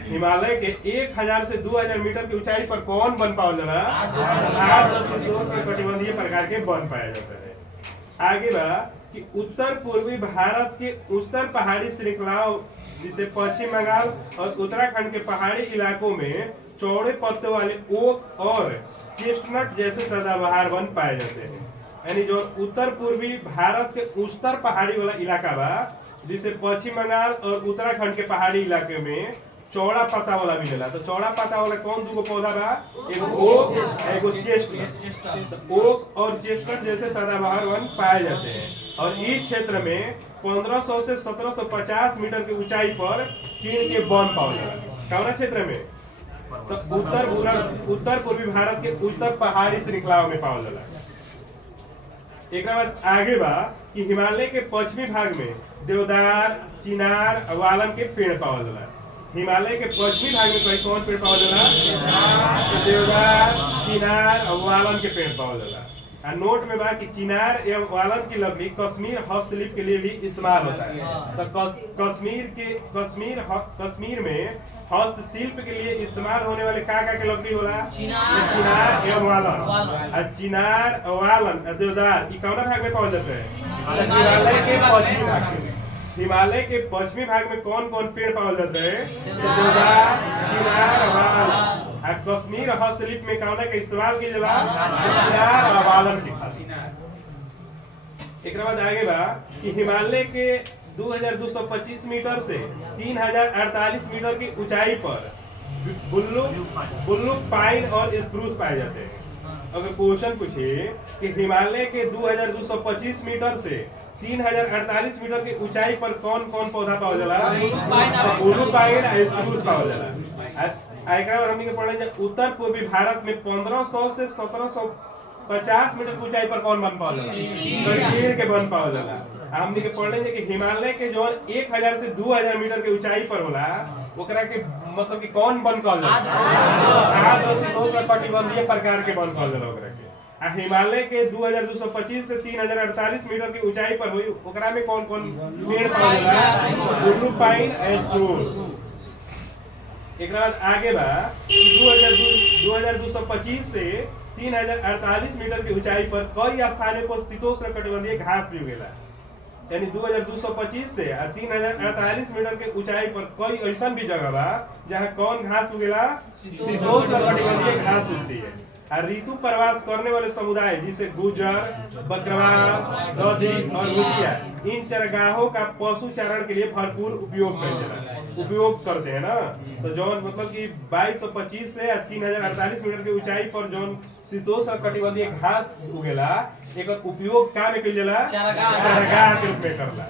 हिमालय के 1000 से 2000 मीटर की ऊंचाई पर कौन वन पावल जाला आर्द्र शीतोष्ण कटिबंधीय प्रकार के वन पाया जाता है आगे बा कि उत्तर पूर्वी भारत के उच्चतर पहाड़ी श्रृंखलाओं जिसे पश्चिम बंगाल और उत्तराखंड के पहाड़ी इलाकों में चौड़े पत्तों वाले ओक और चेस्टनट जैसे सदाबहार वन पाए जाते हैं यानी जो उत्तर पूर्वी भारत के उच्चतर पहाड़ी वाला इलाका बा जिसे पश्चिम बंगाल और उत्तराखंड के पहाड़ी इलाके में चौड़ा पत्ता वाला मिलेला तो चौड़ा पत्ता वाला कौन दूगो पौधा बा एगो ओक एगो चेस्टनट ओक और चेस्टनट जैसे सदाबहार वन पाए जाते हैं और इस क्षेत्र में 1500 से 1750 मीटर की ऊंचाई पर चीन के वन पावल जाला कौन क्षेत्र में तो उत्तर पूर्वी भारत के उच्चतर पहाड़ी श्रृंखलाओं में पावल जाला एक बाद आगे बा कि हिमालय के पश्चिमी भाग में देवदार चिनार वालन के पेड़ पावल जाला हिमालय के पश्चिमी भाग में कहीं कौन पेड़ पावल जाला देवदार चिनार वालन के पेड़ पावल जाला नोट में बा कि चिनार एवं वालन की लकड़ी कश्मीर हस्तशिल्प के लिए भी इस्तेमाल होता है तो कश्मीर में हस्तशिल्प के लिए इस्तेमाल होने वाले का के लकड़ी होला चिनार एवं वालन और चिनार वालन देवदार ये कौन भाग में पावल जाता है हिमालय के पश्चिमी भाग में हिमालय के पश्चिमी भाग में कौन कौन पेड़ पावल जाते हैं देवदार चिनार वालन कश्मीर हस्तशिल्प में कौन का इस्तेमाल किया जाला वालन के एक बाद आगे बा कि हिमालय के 2225 मीटर से 3048 मीटर की ऊंचाई पर बुल्लू पाइन और स्प्रूस पाए जाते हैं अगर क्वेश्चन पूछे कि हिमालय के 2225 मीटर से 3048 मीटर की ऊंचाई पर कौन कौन पौधा पावल जाला बुल्लू पाइन और स्प्रूस पावल जाला एकरा बाद हमनी के पढ़े जे उत्तर पूर्वी भारत में 1500 से 1750 मीटर की ऊंचाई पर कौन वन पावल जाला? चीड़ के वन पावल जाला। हमनी के पढ़े जे कि हिमालय के जो 1000 से 2000 मीटर के ऊंचाई पर होला ओकरा के मतलब कि कौन वन पावल जाला? उष्णकटिबंधीय प्रकार के वन पावल जाला ओकरा के। आ हिमालय के 2225 से 3048 मीटर की ऊंचाई पर हुई ओकरा में कौन कौन पेड़ पावल जाला? Blue pine and spruce. एकरा बाद आगे बा 2225 से 3048 मीटर की ऊंचाई पर कई स्थानों पर शीतोष्णकटिबंधीय घास भी उगेला। यानी 2225 से 3048 मीटर के ऊंचाई पर कई ऐसा भी जगह बा जहाँ कौन घास उगेला? शीतोष्णकटिबंधीय घास उगती है। और ऋतु प्रवास करने वाले समुदाय जिसे गुर्जर, बकरवाल, गद्दी और भूटिया इन चरगाहों का पशु चारण के लिए भरपूर उपयोग करते हैं ना। तो जौन मतलब कि 2225 से 3048 मीटर की ऊंचाई पर जौन शीतोष्णकटिबंधीय घास उगेला एकर उपयोग का में कइल जाला? चारागाह के रूप में करला।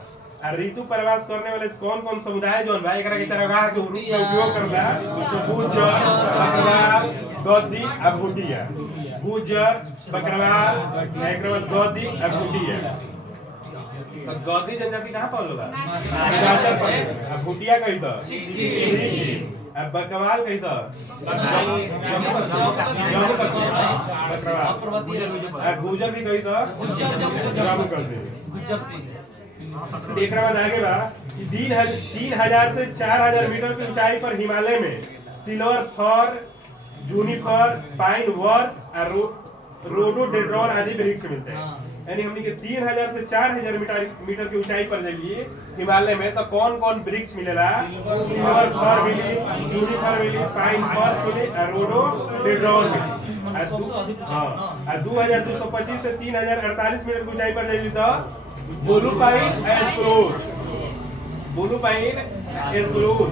और ऋतु प्रवास करने वाले कौन कौन समुदाय जौन भाई एकरा के चारागाह के रूप में उपयोग करला? तो गुर्जर, बकरवाल, गद्दी और भूटिया। गुर्जर, बकरवाल, एकरा बाद गद्दी और भूटिया। तो गद्दी जनजाति कहां पावल बा? हिमाचल प्रदेश। और भूटिया कहीं तो अब बकरवाल कहीं तो जम्मू कश्मीर। बकरवाल गुर्जर भी कहीं तो जम्मू कश्मीर। एकरा बाद आगे बा 3000 से 4000 मीटर की ऊंचाई पर हिमालय में सिल्वर फर, जूनिफर, पाइन वर्थ और रोडोडेंड्रॉन आदि वृक्ष मिलते हैं। यानी हमने के 3000 से 4000 मीटर की ऊंचाई पर जाइए हिमालय में तो कौन कौन वृक्ष मिलेला? सिल्वर फर मिली, जूनिफर मिली, पाइन वर्थ मिली और रोडोडेंड्रॉन मिली। 2225 से 3048 मीटर की ऊंचाई पर जाइए तो blue pine and spruce. Blue pine and spruce.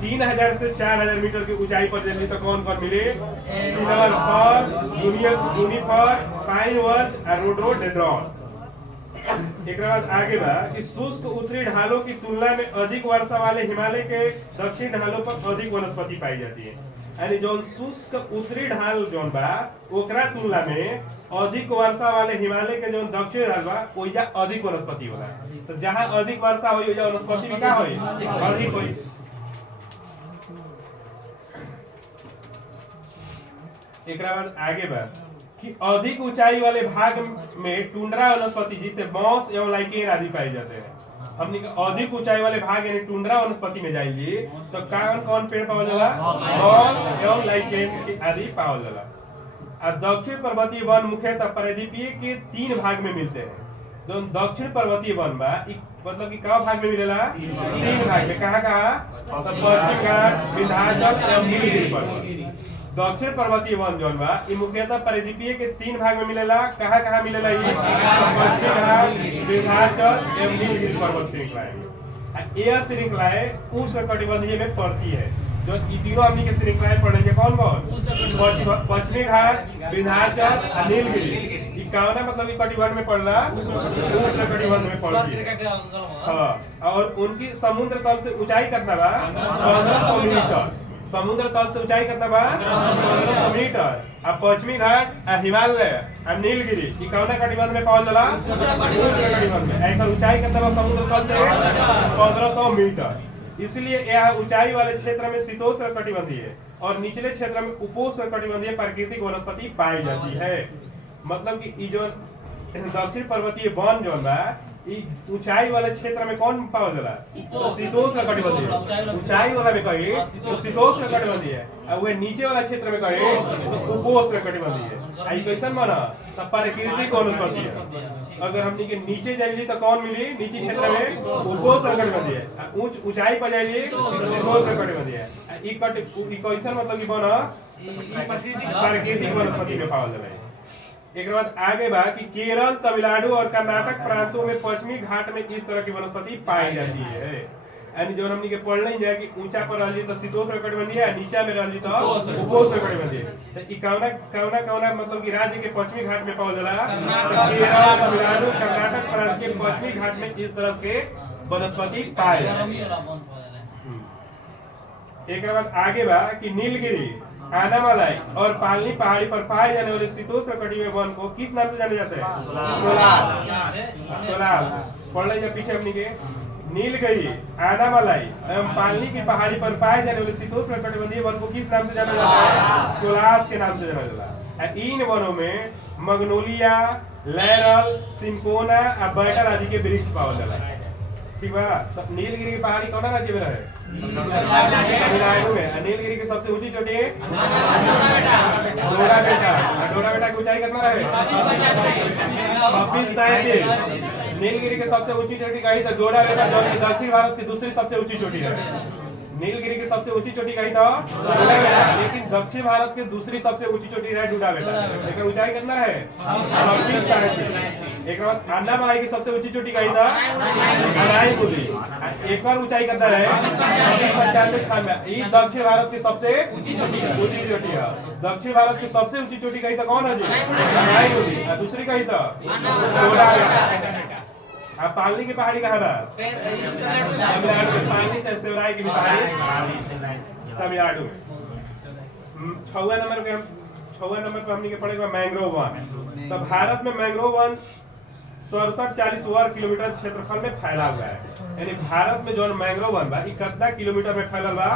3000 से 4000 मीटर की ऊंचाई पर जाइए तो कौन कौन मिले? सिल्वर फर, जूनिफर, पाइन वर्थ और रोडोडेंड्रॉन। एकरा बाद आगे बा कि शुष्क उत्तरी ढालों की तुलना में अधिक वर्षा वाले हिमालय के दक्षिण ढालों पर अधिक वनस्पति पाई जाती है। यानी जो शुष्क उत्तरी ढाल जोन बा ओकरा तुलना में अधिक वर्षा वाले हिमालय के जो दक्षिण ढाल बा ओइजा अधिक वनस्पति होला। तो जहाँ अधिक वर्षा होई ओइजा वनस्पति भी का होई? अधिक होई। एकरा बाद आगे बा कि अधिक ऊंचाई वाले भाग में टुंड्रा वनस्पति जिसे बांस एवं लाइकेन आदि पाए जाते हैं। हमने अधिक ऊंचाई वाले भाग यानी टुंड्रा वनस्पति में जाइए तो कौन कौन पेड़ पावल जाला? बांस एवं लाइकेन आदि पावल जाला। और दक्षिण पर्वतीय वन मुख्यतः परिद्वीपीय के 3 भाग में मिलते हैं। जो दक्षिण पर्वतीय वन बा मतलब कि कहाँ भाग में मिलेला? 3 भाग में। कहाँ? पश्चिम घाट, विंध्याचल एवं नीलगिरी पर्वत। दक्षिण पर्वतीय वन जौन बा ई मुख्यतः परिद्वीपीय के 3 भाग में मिलेला। कहाँ मिलेला? पश्चिम घाट, विंध्याचल एवं नीलगिरी पर्वत श्रृंखलाएं। यह श्रृंखलाएं उष्णकटिबंधीय में पड़ती है। जो तीनों हमनी के श्रृंखलाएं पढ़ेंगे कौन कौन? पश्चिमी घाट, विंध्याचल और नीलगिरी। ई कौना मतलब ई कटिबंध में पड़ला? उष्णकटिबंध में पड़ती है। हां। और उनकी समुद्र तल से ऊंचाई कितना बा? 1500 मीटर। समुद्र तल से ऊंचाई कितना बा? 1500 मीटर। अब पश्चिमी घाट, हिमालय और नीलगिरी ई कौना कटिबंध में पावल जाला? उष्णकटिबंध में। एकर ऊंचाई कितना बा समुद्र तल से? 1500 मीटर। इसलिए यह ऊंचाई वाले क्षेत्र में शीतोष्णकटिबंधीय और निचले क्षेत्र में उपोष्णकटिबंधीय प्राकृतिक वनस्पति पाई जाती है। मतलब कि ई जो दक्षिण पर्वतीय वन जो बा ई ऊंचाई वाले क्षेत्र में कौन पावल जाला? शीतोष्णकटिबंधीय। ऊंचाई वाला में कही तो शीतोष्णकटिबंधीय और वो नीचे वाला क्षेत्र में कही तो उपोष्णकटिबंधीय। आई कैसन बना? तब प्राकृतिक वनस्पति है। अगर हमनी के नीचे जाइए तो कौन मिली? नीचे क्षेत्र में उपोष्णकटिबंधीय। ऊंचाई पर जाइए तो शीतोष्णकटिबंधीय। ई कैसन मतलब कि बना प्राकृतिक वनस्पति में पावल जाला। एक बाद आगे बा कि केरल, तमिलनाडु और कर्नाटक प्रांतों में पश्चिमी घाट में इस तरह की वनस्पति पाई जाती है। यानी जो हमनी के पढ़ नहीं जाए कि ऊंचा पर रहली तो शीतोष्णकटिबंधीय है, नीचा में रहली तो उपोष्णकटिबंधीय। तो ई कौना मतलब कि राज्य के पश्चिमी घाट में पावल जाला? केरल, तमिलनाडु, कर्नाटक प्रांत के पश्चिमी घाट में इस तरह के वनस्पति पाए जाते हैं। एक बाद आगे बा कि नीलगिरी, आनामालाई और पालनी पहाड़ी पर पाए जाने वाले शीतोष्णकटिबंधीय वन को किस नाम से जाने जाते हैं? सोलास। पढ़ लीजिए पीछे अपनी के। नीलगिरी, आनामालाई एवं पालनी की पहाड़ी पर पाए जाने वाले शीतोष्णकटिबंधीय वन को किस नाम से जाना जाता है? सोलास के नाम से जाना जाता है। इन वनों में मग्नोलिया, लैरल, सिंकोना और बैटर आदि के वृक्ष पावल जाला। ठीक बा? तो नीलगिरी की पहाड़ी कौन राज्य में है? तमिलनाडु में। नीलगिरी की सबसे ऊंची चोटी डोरा बेटा। डोरा बेटा की ऊंचाई कितना है? 2637। नीलगिरी की सबसे ऊंची चोटी कही तो डोरा बेटा, जो कि दक्षिण भारत की दूसरी सबसे ऊंची चोटी है। नीलगिरी की सबसे ऊंची चोटी कही था डोरा बेटा, लेकिन दक्षिण भारत की दूसरी सबसे ऊंची चोटी है डोरा बेटा। लेकिन ऊंचाई कितना है? 2637। एक बाद अन्नामालाई की सबसे ऊंची चोटी कही था अनाईकुली। एक बार ऊंचाई कितना है? 95। ये दक्षिण भारत की सबसे ऊंची चोटी है। दक्षिण भारत की सबसे ऊंची चोटी कही था कौन है जी? अनाईकुली। दूसरी कही था डोरा बेटा। अब पालनी की पहाड़ी कहाँ है? तमिलनाडु में। पालनी सेवराई की पहाड़ी तमिलनाडु में। 6वां नंबर पे हमने के पड़ेगा मैंग्रोव वन। तो भारत में मैंग्रोव वन 6740 वर्ग किलोमीटर क्षेत्रफल में फैला हुआ है। यानी भारत में जो मैंग्रोव वन बा कितना किलोमीटर में फैला बा?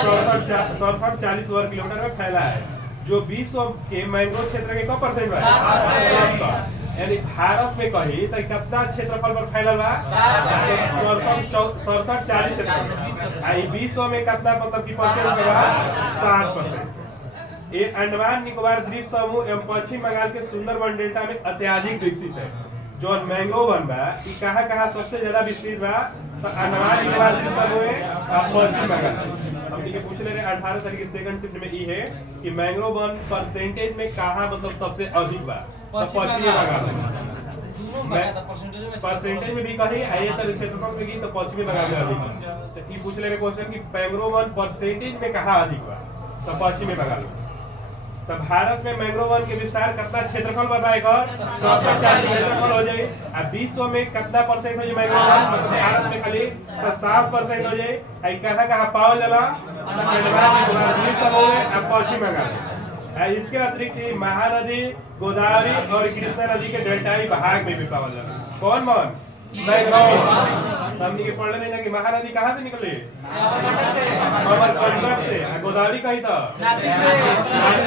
6740 वर्ग किलोमीटर में फैला है, जो विश्व के मैंग्रोव क्षेत्र के कितना परसेंट है? यानी भारत में कही तो कितना क्षेत्रफल पर फैलल बा? 6740 क्षेत्रफल। विश्व में कितना मतलब की परसेंट बा? 7%। ये अंडमान निकोबार द्वीप समूह एवं पश्चिम बंगाल के सुंदरबन डेल्टा में अत्यधिक विकसित है। जो मैंग्रोव वन बा कहाँ सबसे ज्यादा विस्तृत बा? तो अंडमान निकोबार द्वीप समूह और पश्चिम बंगाल। हम ये पूछ ले रहे 18 तारीख की सेकंड शिफ्ट में ये है कि मैंग्रोव वन परसेंटेज में कहाँ मतलब सबसे अधिक बा? तो पश्चिमी बंगाल परसेंटेज में भी कहीं आइए तो क्षेत्रफल में तो पश्चिमी बंगाल में अधिक। तो ये पूछ ले रहे क्वेश्चन कि मैंग्रोव वन परसेंटेज में कहाँ अधिक बा? तो पश्चिमी बंगाल में। तो भारत में मैंग्रोव वन के विस्तार कितना क्षेत्रफल बताएगा? 6740 क्षेत्रफल हो जाए। अब विश्व में कितना परसेंट हो जाए मैंग्रोव वन? भारत में खाली 7% हो जाए। कहाँ पावल जाला? पश्चिम बंगाल। इसके अतिरिक्त महानदी, गोदावरी और कृष्णा नदी के डेल्टाई भाग में भी पावल जाला। कौन? मैंग्रोव। हमने के पढ़ लेना कि महानदी कहाँ से निकले? अमरकंटक से। गोदावरी कही था नासिक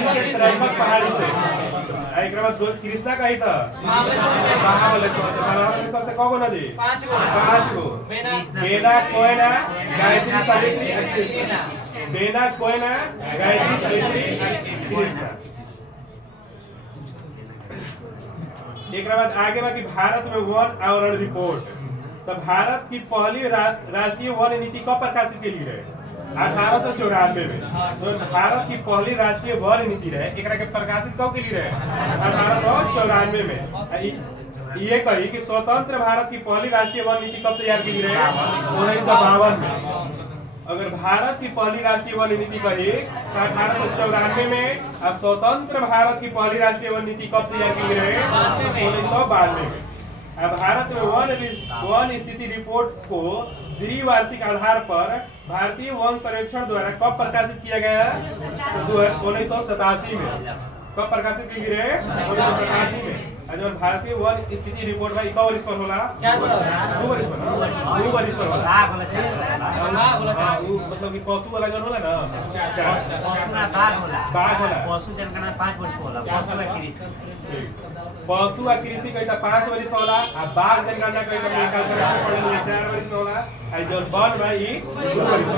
के श्रावक पहाड़ी से। एक बाद कृष्णा कही था महाबलेश्वर। सबसे कौन गो नदी? 5 गो। बेना, कोयना, गायत्री, सावित्री, बेना, कोयना, गायत्री, सावित्री, कृष्णा। एक बाद आगे बाकी भारत में वन आवरण रिपोर्ट। तो भारत की पहली राष्ट्रीय वन नीति कब प्रकाशित की गई? 1894 में। तो भारत की पहली राष्ट्रीय वन नीति रहे एकरा के प्रकाशित कब के लिए रहे? 1894 में। ये कही कि स्वतंत्र भारत की पहली राष्ट्रीय वन नीति कब तैयार की गई? 1952 में। अगर भारत की पहली राष्ट्रीय वन नीति कही तो 1894 में। और स्वतंत्र भारत की पहली राष्ट्रीय वन नीति कब तैयार की गई? 1992 में। अब भारत में वन स्थिति रिपोर्ट को द्विवार्षिक आधार पर भारतीय वन सर्वेक्षण द्वारा कब प्रकाशित किया गया? 1987 में। कब प्रकाशित की गई? 1987 में। जब भारतीय वन स्थिति रिपोर्ट भाई कब वर्ष पर होला? 2 वर्ष पर होला। मतलब कि पशु वाला जन होला ना? बाघ होला। पशु जनगणना 5 वर्ष होला। पशु आ कृषि कैसा 5 वर्ष होला। आ बाघ जनगणना कैसा 4 वर्ष होला। आ जो वन भाई 2 वर्ष।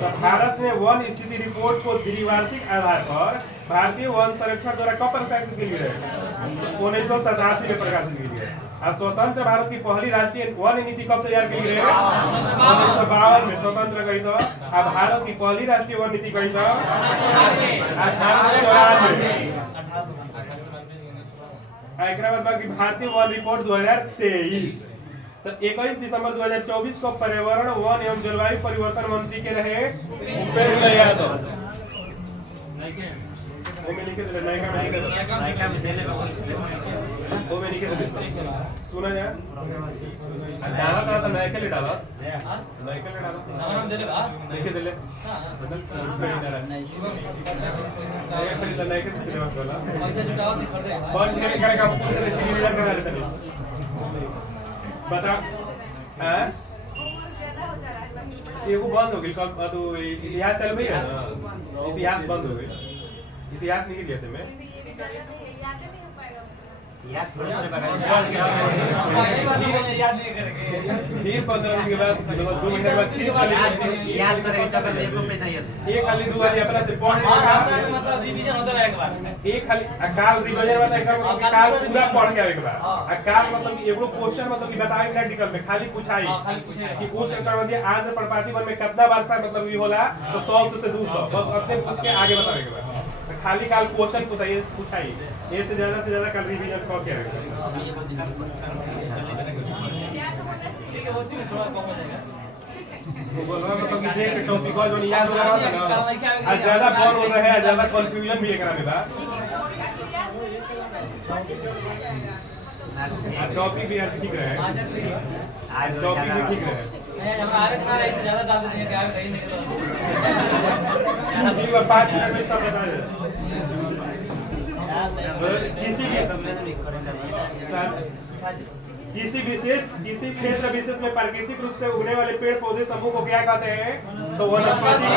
तो भारत में वन स्थिति रिपोर्ट को द्विवार्षिक आधार पर भारतीय वन सर्वेक्षण द्वारा कब प्रकाशित की गई? 1987 में प्रकाशित की गई। और स्वतंत्र भारत की पहली राष्ट्रीय वन नीति कब तैयार की गई? 1952 में। स्वतंत्र कही था। और भारत की पहली राष्ट्रीय वन नीति कही था 1894 में। बाकी भारतीय वन रिपोर्ट 2023। तो 21 दिसंबर 2024 को पर्यावरण, वन एवं जलवायु परिवर्तन मंत्री के रहे उपेंद्र यादव। वो में लिखे थे, नायका में लिखे थे। वो में नहीं के सुना जाए डाला था नया के लिए डाला नया के लिए डाला हम देले बा देखे दिले बदल नया खरीद नया के सिनेमा वाला पैसा जुटाओ तो खर्च बंद करेगा पूरे टीवी करा देता नहीं बता ये वो बंद हो गई कब तो इतिहास चल रही है ना इतिहास बंद हो गई इतिहास नहीं लिया थे मैं याद थोड़ी थोड़ी पहली बार मैंने याद नहीं करके फिर 15 दिन के बाद 2 महीने बाद फिर खाली याद करेंगे चक्कर में 1 रुपए नहीं है एक खाली 2 वाली अपना से पढ़ और आपका मतलब रिवीजन होता है एक बार एक खाली अकाल रिवीजन वाला एक काल पूरा पढ़ के आवे के बाद अकाल मतलब एगो क्वेश्चन मतलब कि बताई प्रैक्टिकल में खाली पूछाई खाली पूछे कि उस अंकड़वादी आंध्र प्रपाती वन में कितना वर्षा मतलब ये होला तो 100 से 200 बस अपने पूछ के आगे बतावे के बाद खाली काल क्वेश्चन पूछाई ये से ज्यादा काल रिवीजन कर के रखेगा ठीक है उसी में थोड़ा कम हो जाएगा वो बोल रहा मतलब कि देख टॉपिक को जो याद हो रहा है ना आज ज्यादा बोर हो रहा है ज्यादा कंफ्यूजन भी एकरा में बा टॉपिक भी यार ठीक रहे आज टॉपिक भी ठीक रहे नहीं हम आरे ना ऐसे ज्यादा डाल देते हैं क्या कहीं नहीं ठीक है 5 मिनट में सब बता दे किसी क्षेत्र विशेष में प्राकृतिक रूप से उगने वाले पेड़ पौधे समूह को क्या कहते हैं तो वनस्पति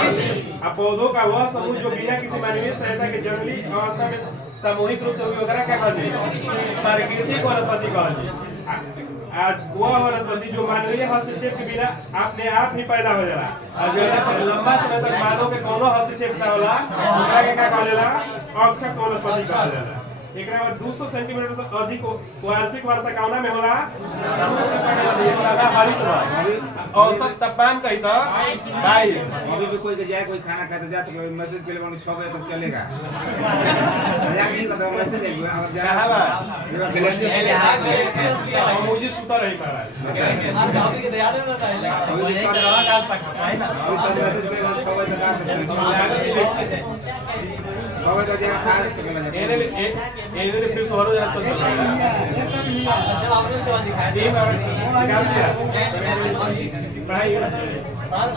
पौधों का वह समूह जो बिना किसी मानवीय सहायता के जंगली अवस्था में सामूहिक रूप से वगैरह क्या कहते हैं प्राकृतिक वनस्पति कहते हैं वह वनस्पति जो मानवीय हस्तक्षेप के बिना अपने आप ही पैदा हो जाला और लंबा समय तक मानव के कोनो हस्तक्षेप ना होला ओकरा के का कहल जाला अक्षक वनस्पति कहल जाला एकरा बाद 200 सेंटीमीटर से अधिक वार्षिक वर्षा काउना में होला ज्यादा हरित वन औसत तापमान कही तो 22 अभी भी कोई जाए कोई खाना खाते जा सके मैसेज के लिए 6 बजे तक चलेगा मजाक नहीं करता मैसेज अगर कहां बा जरा गैलेक्सी मुझे सुता रही सारा और भाभी के दयाल में बताइए अभी सब डाल पठाता है ना अभी सब मैसेज के लिए 6 बजे तक आ सकते हैं 6 बजे तक जा खा सकेला ये फिर तो और ज्यादा चल रहा है चल आपने चला दिखाया टीम और निकाल दिया भाई हाँ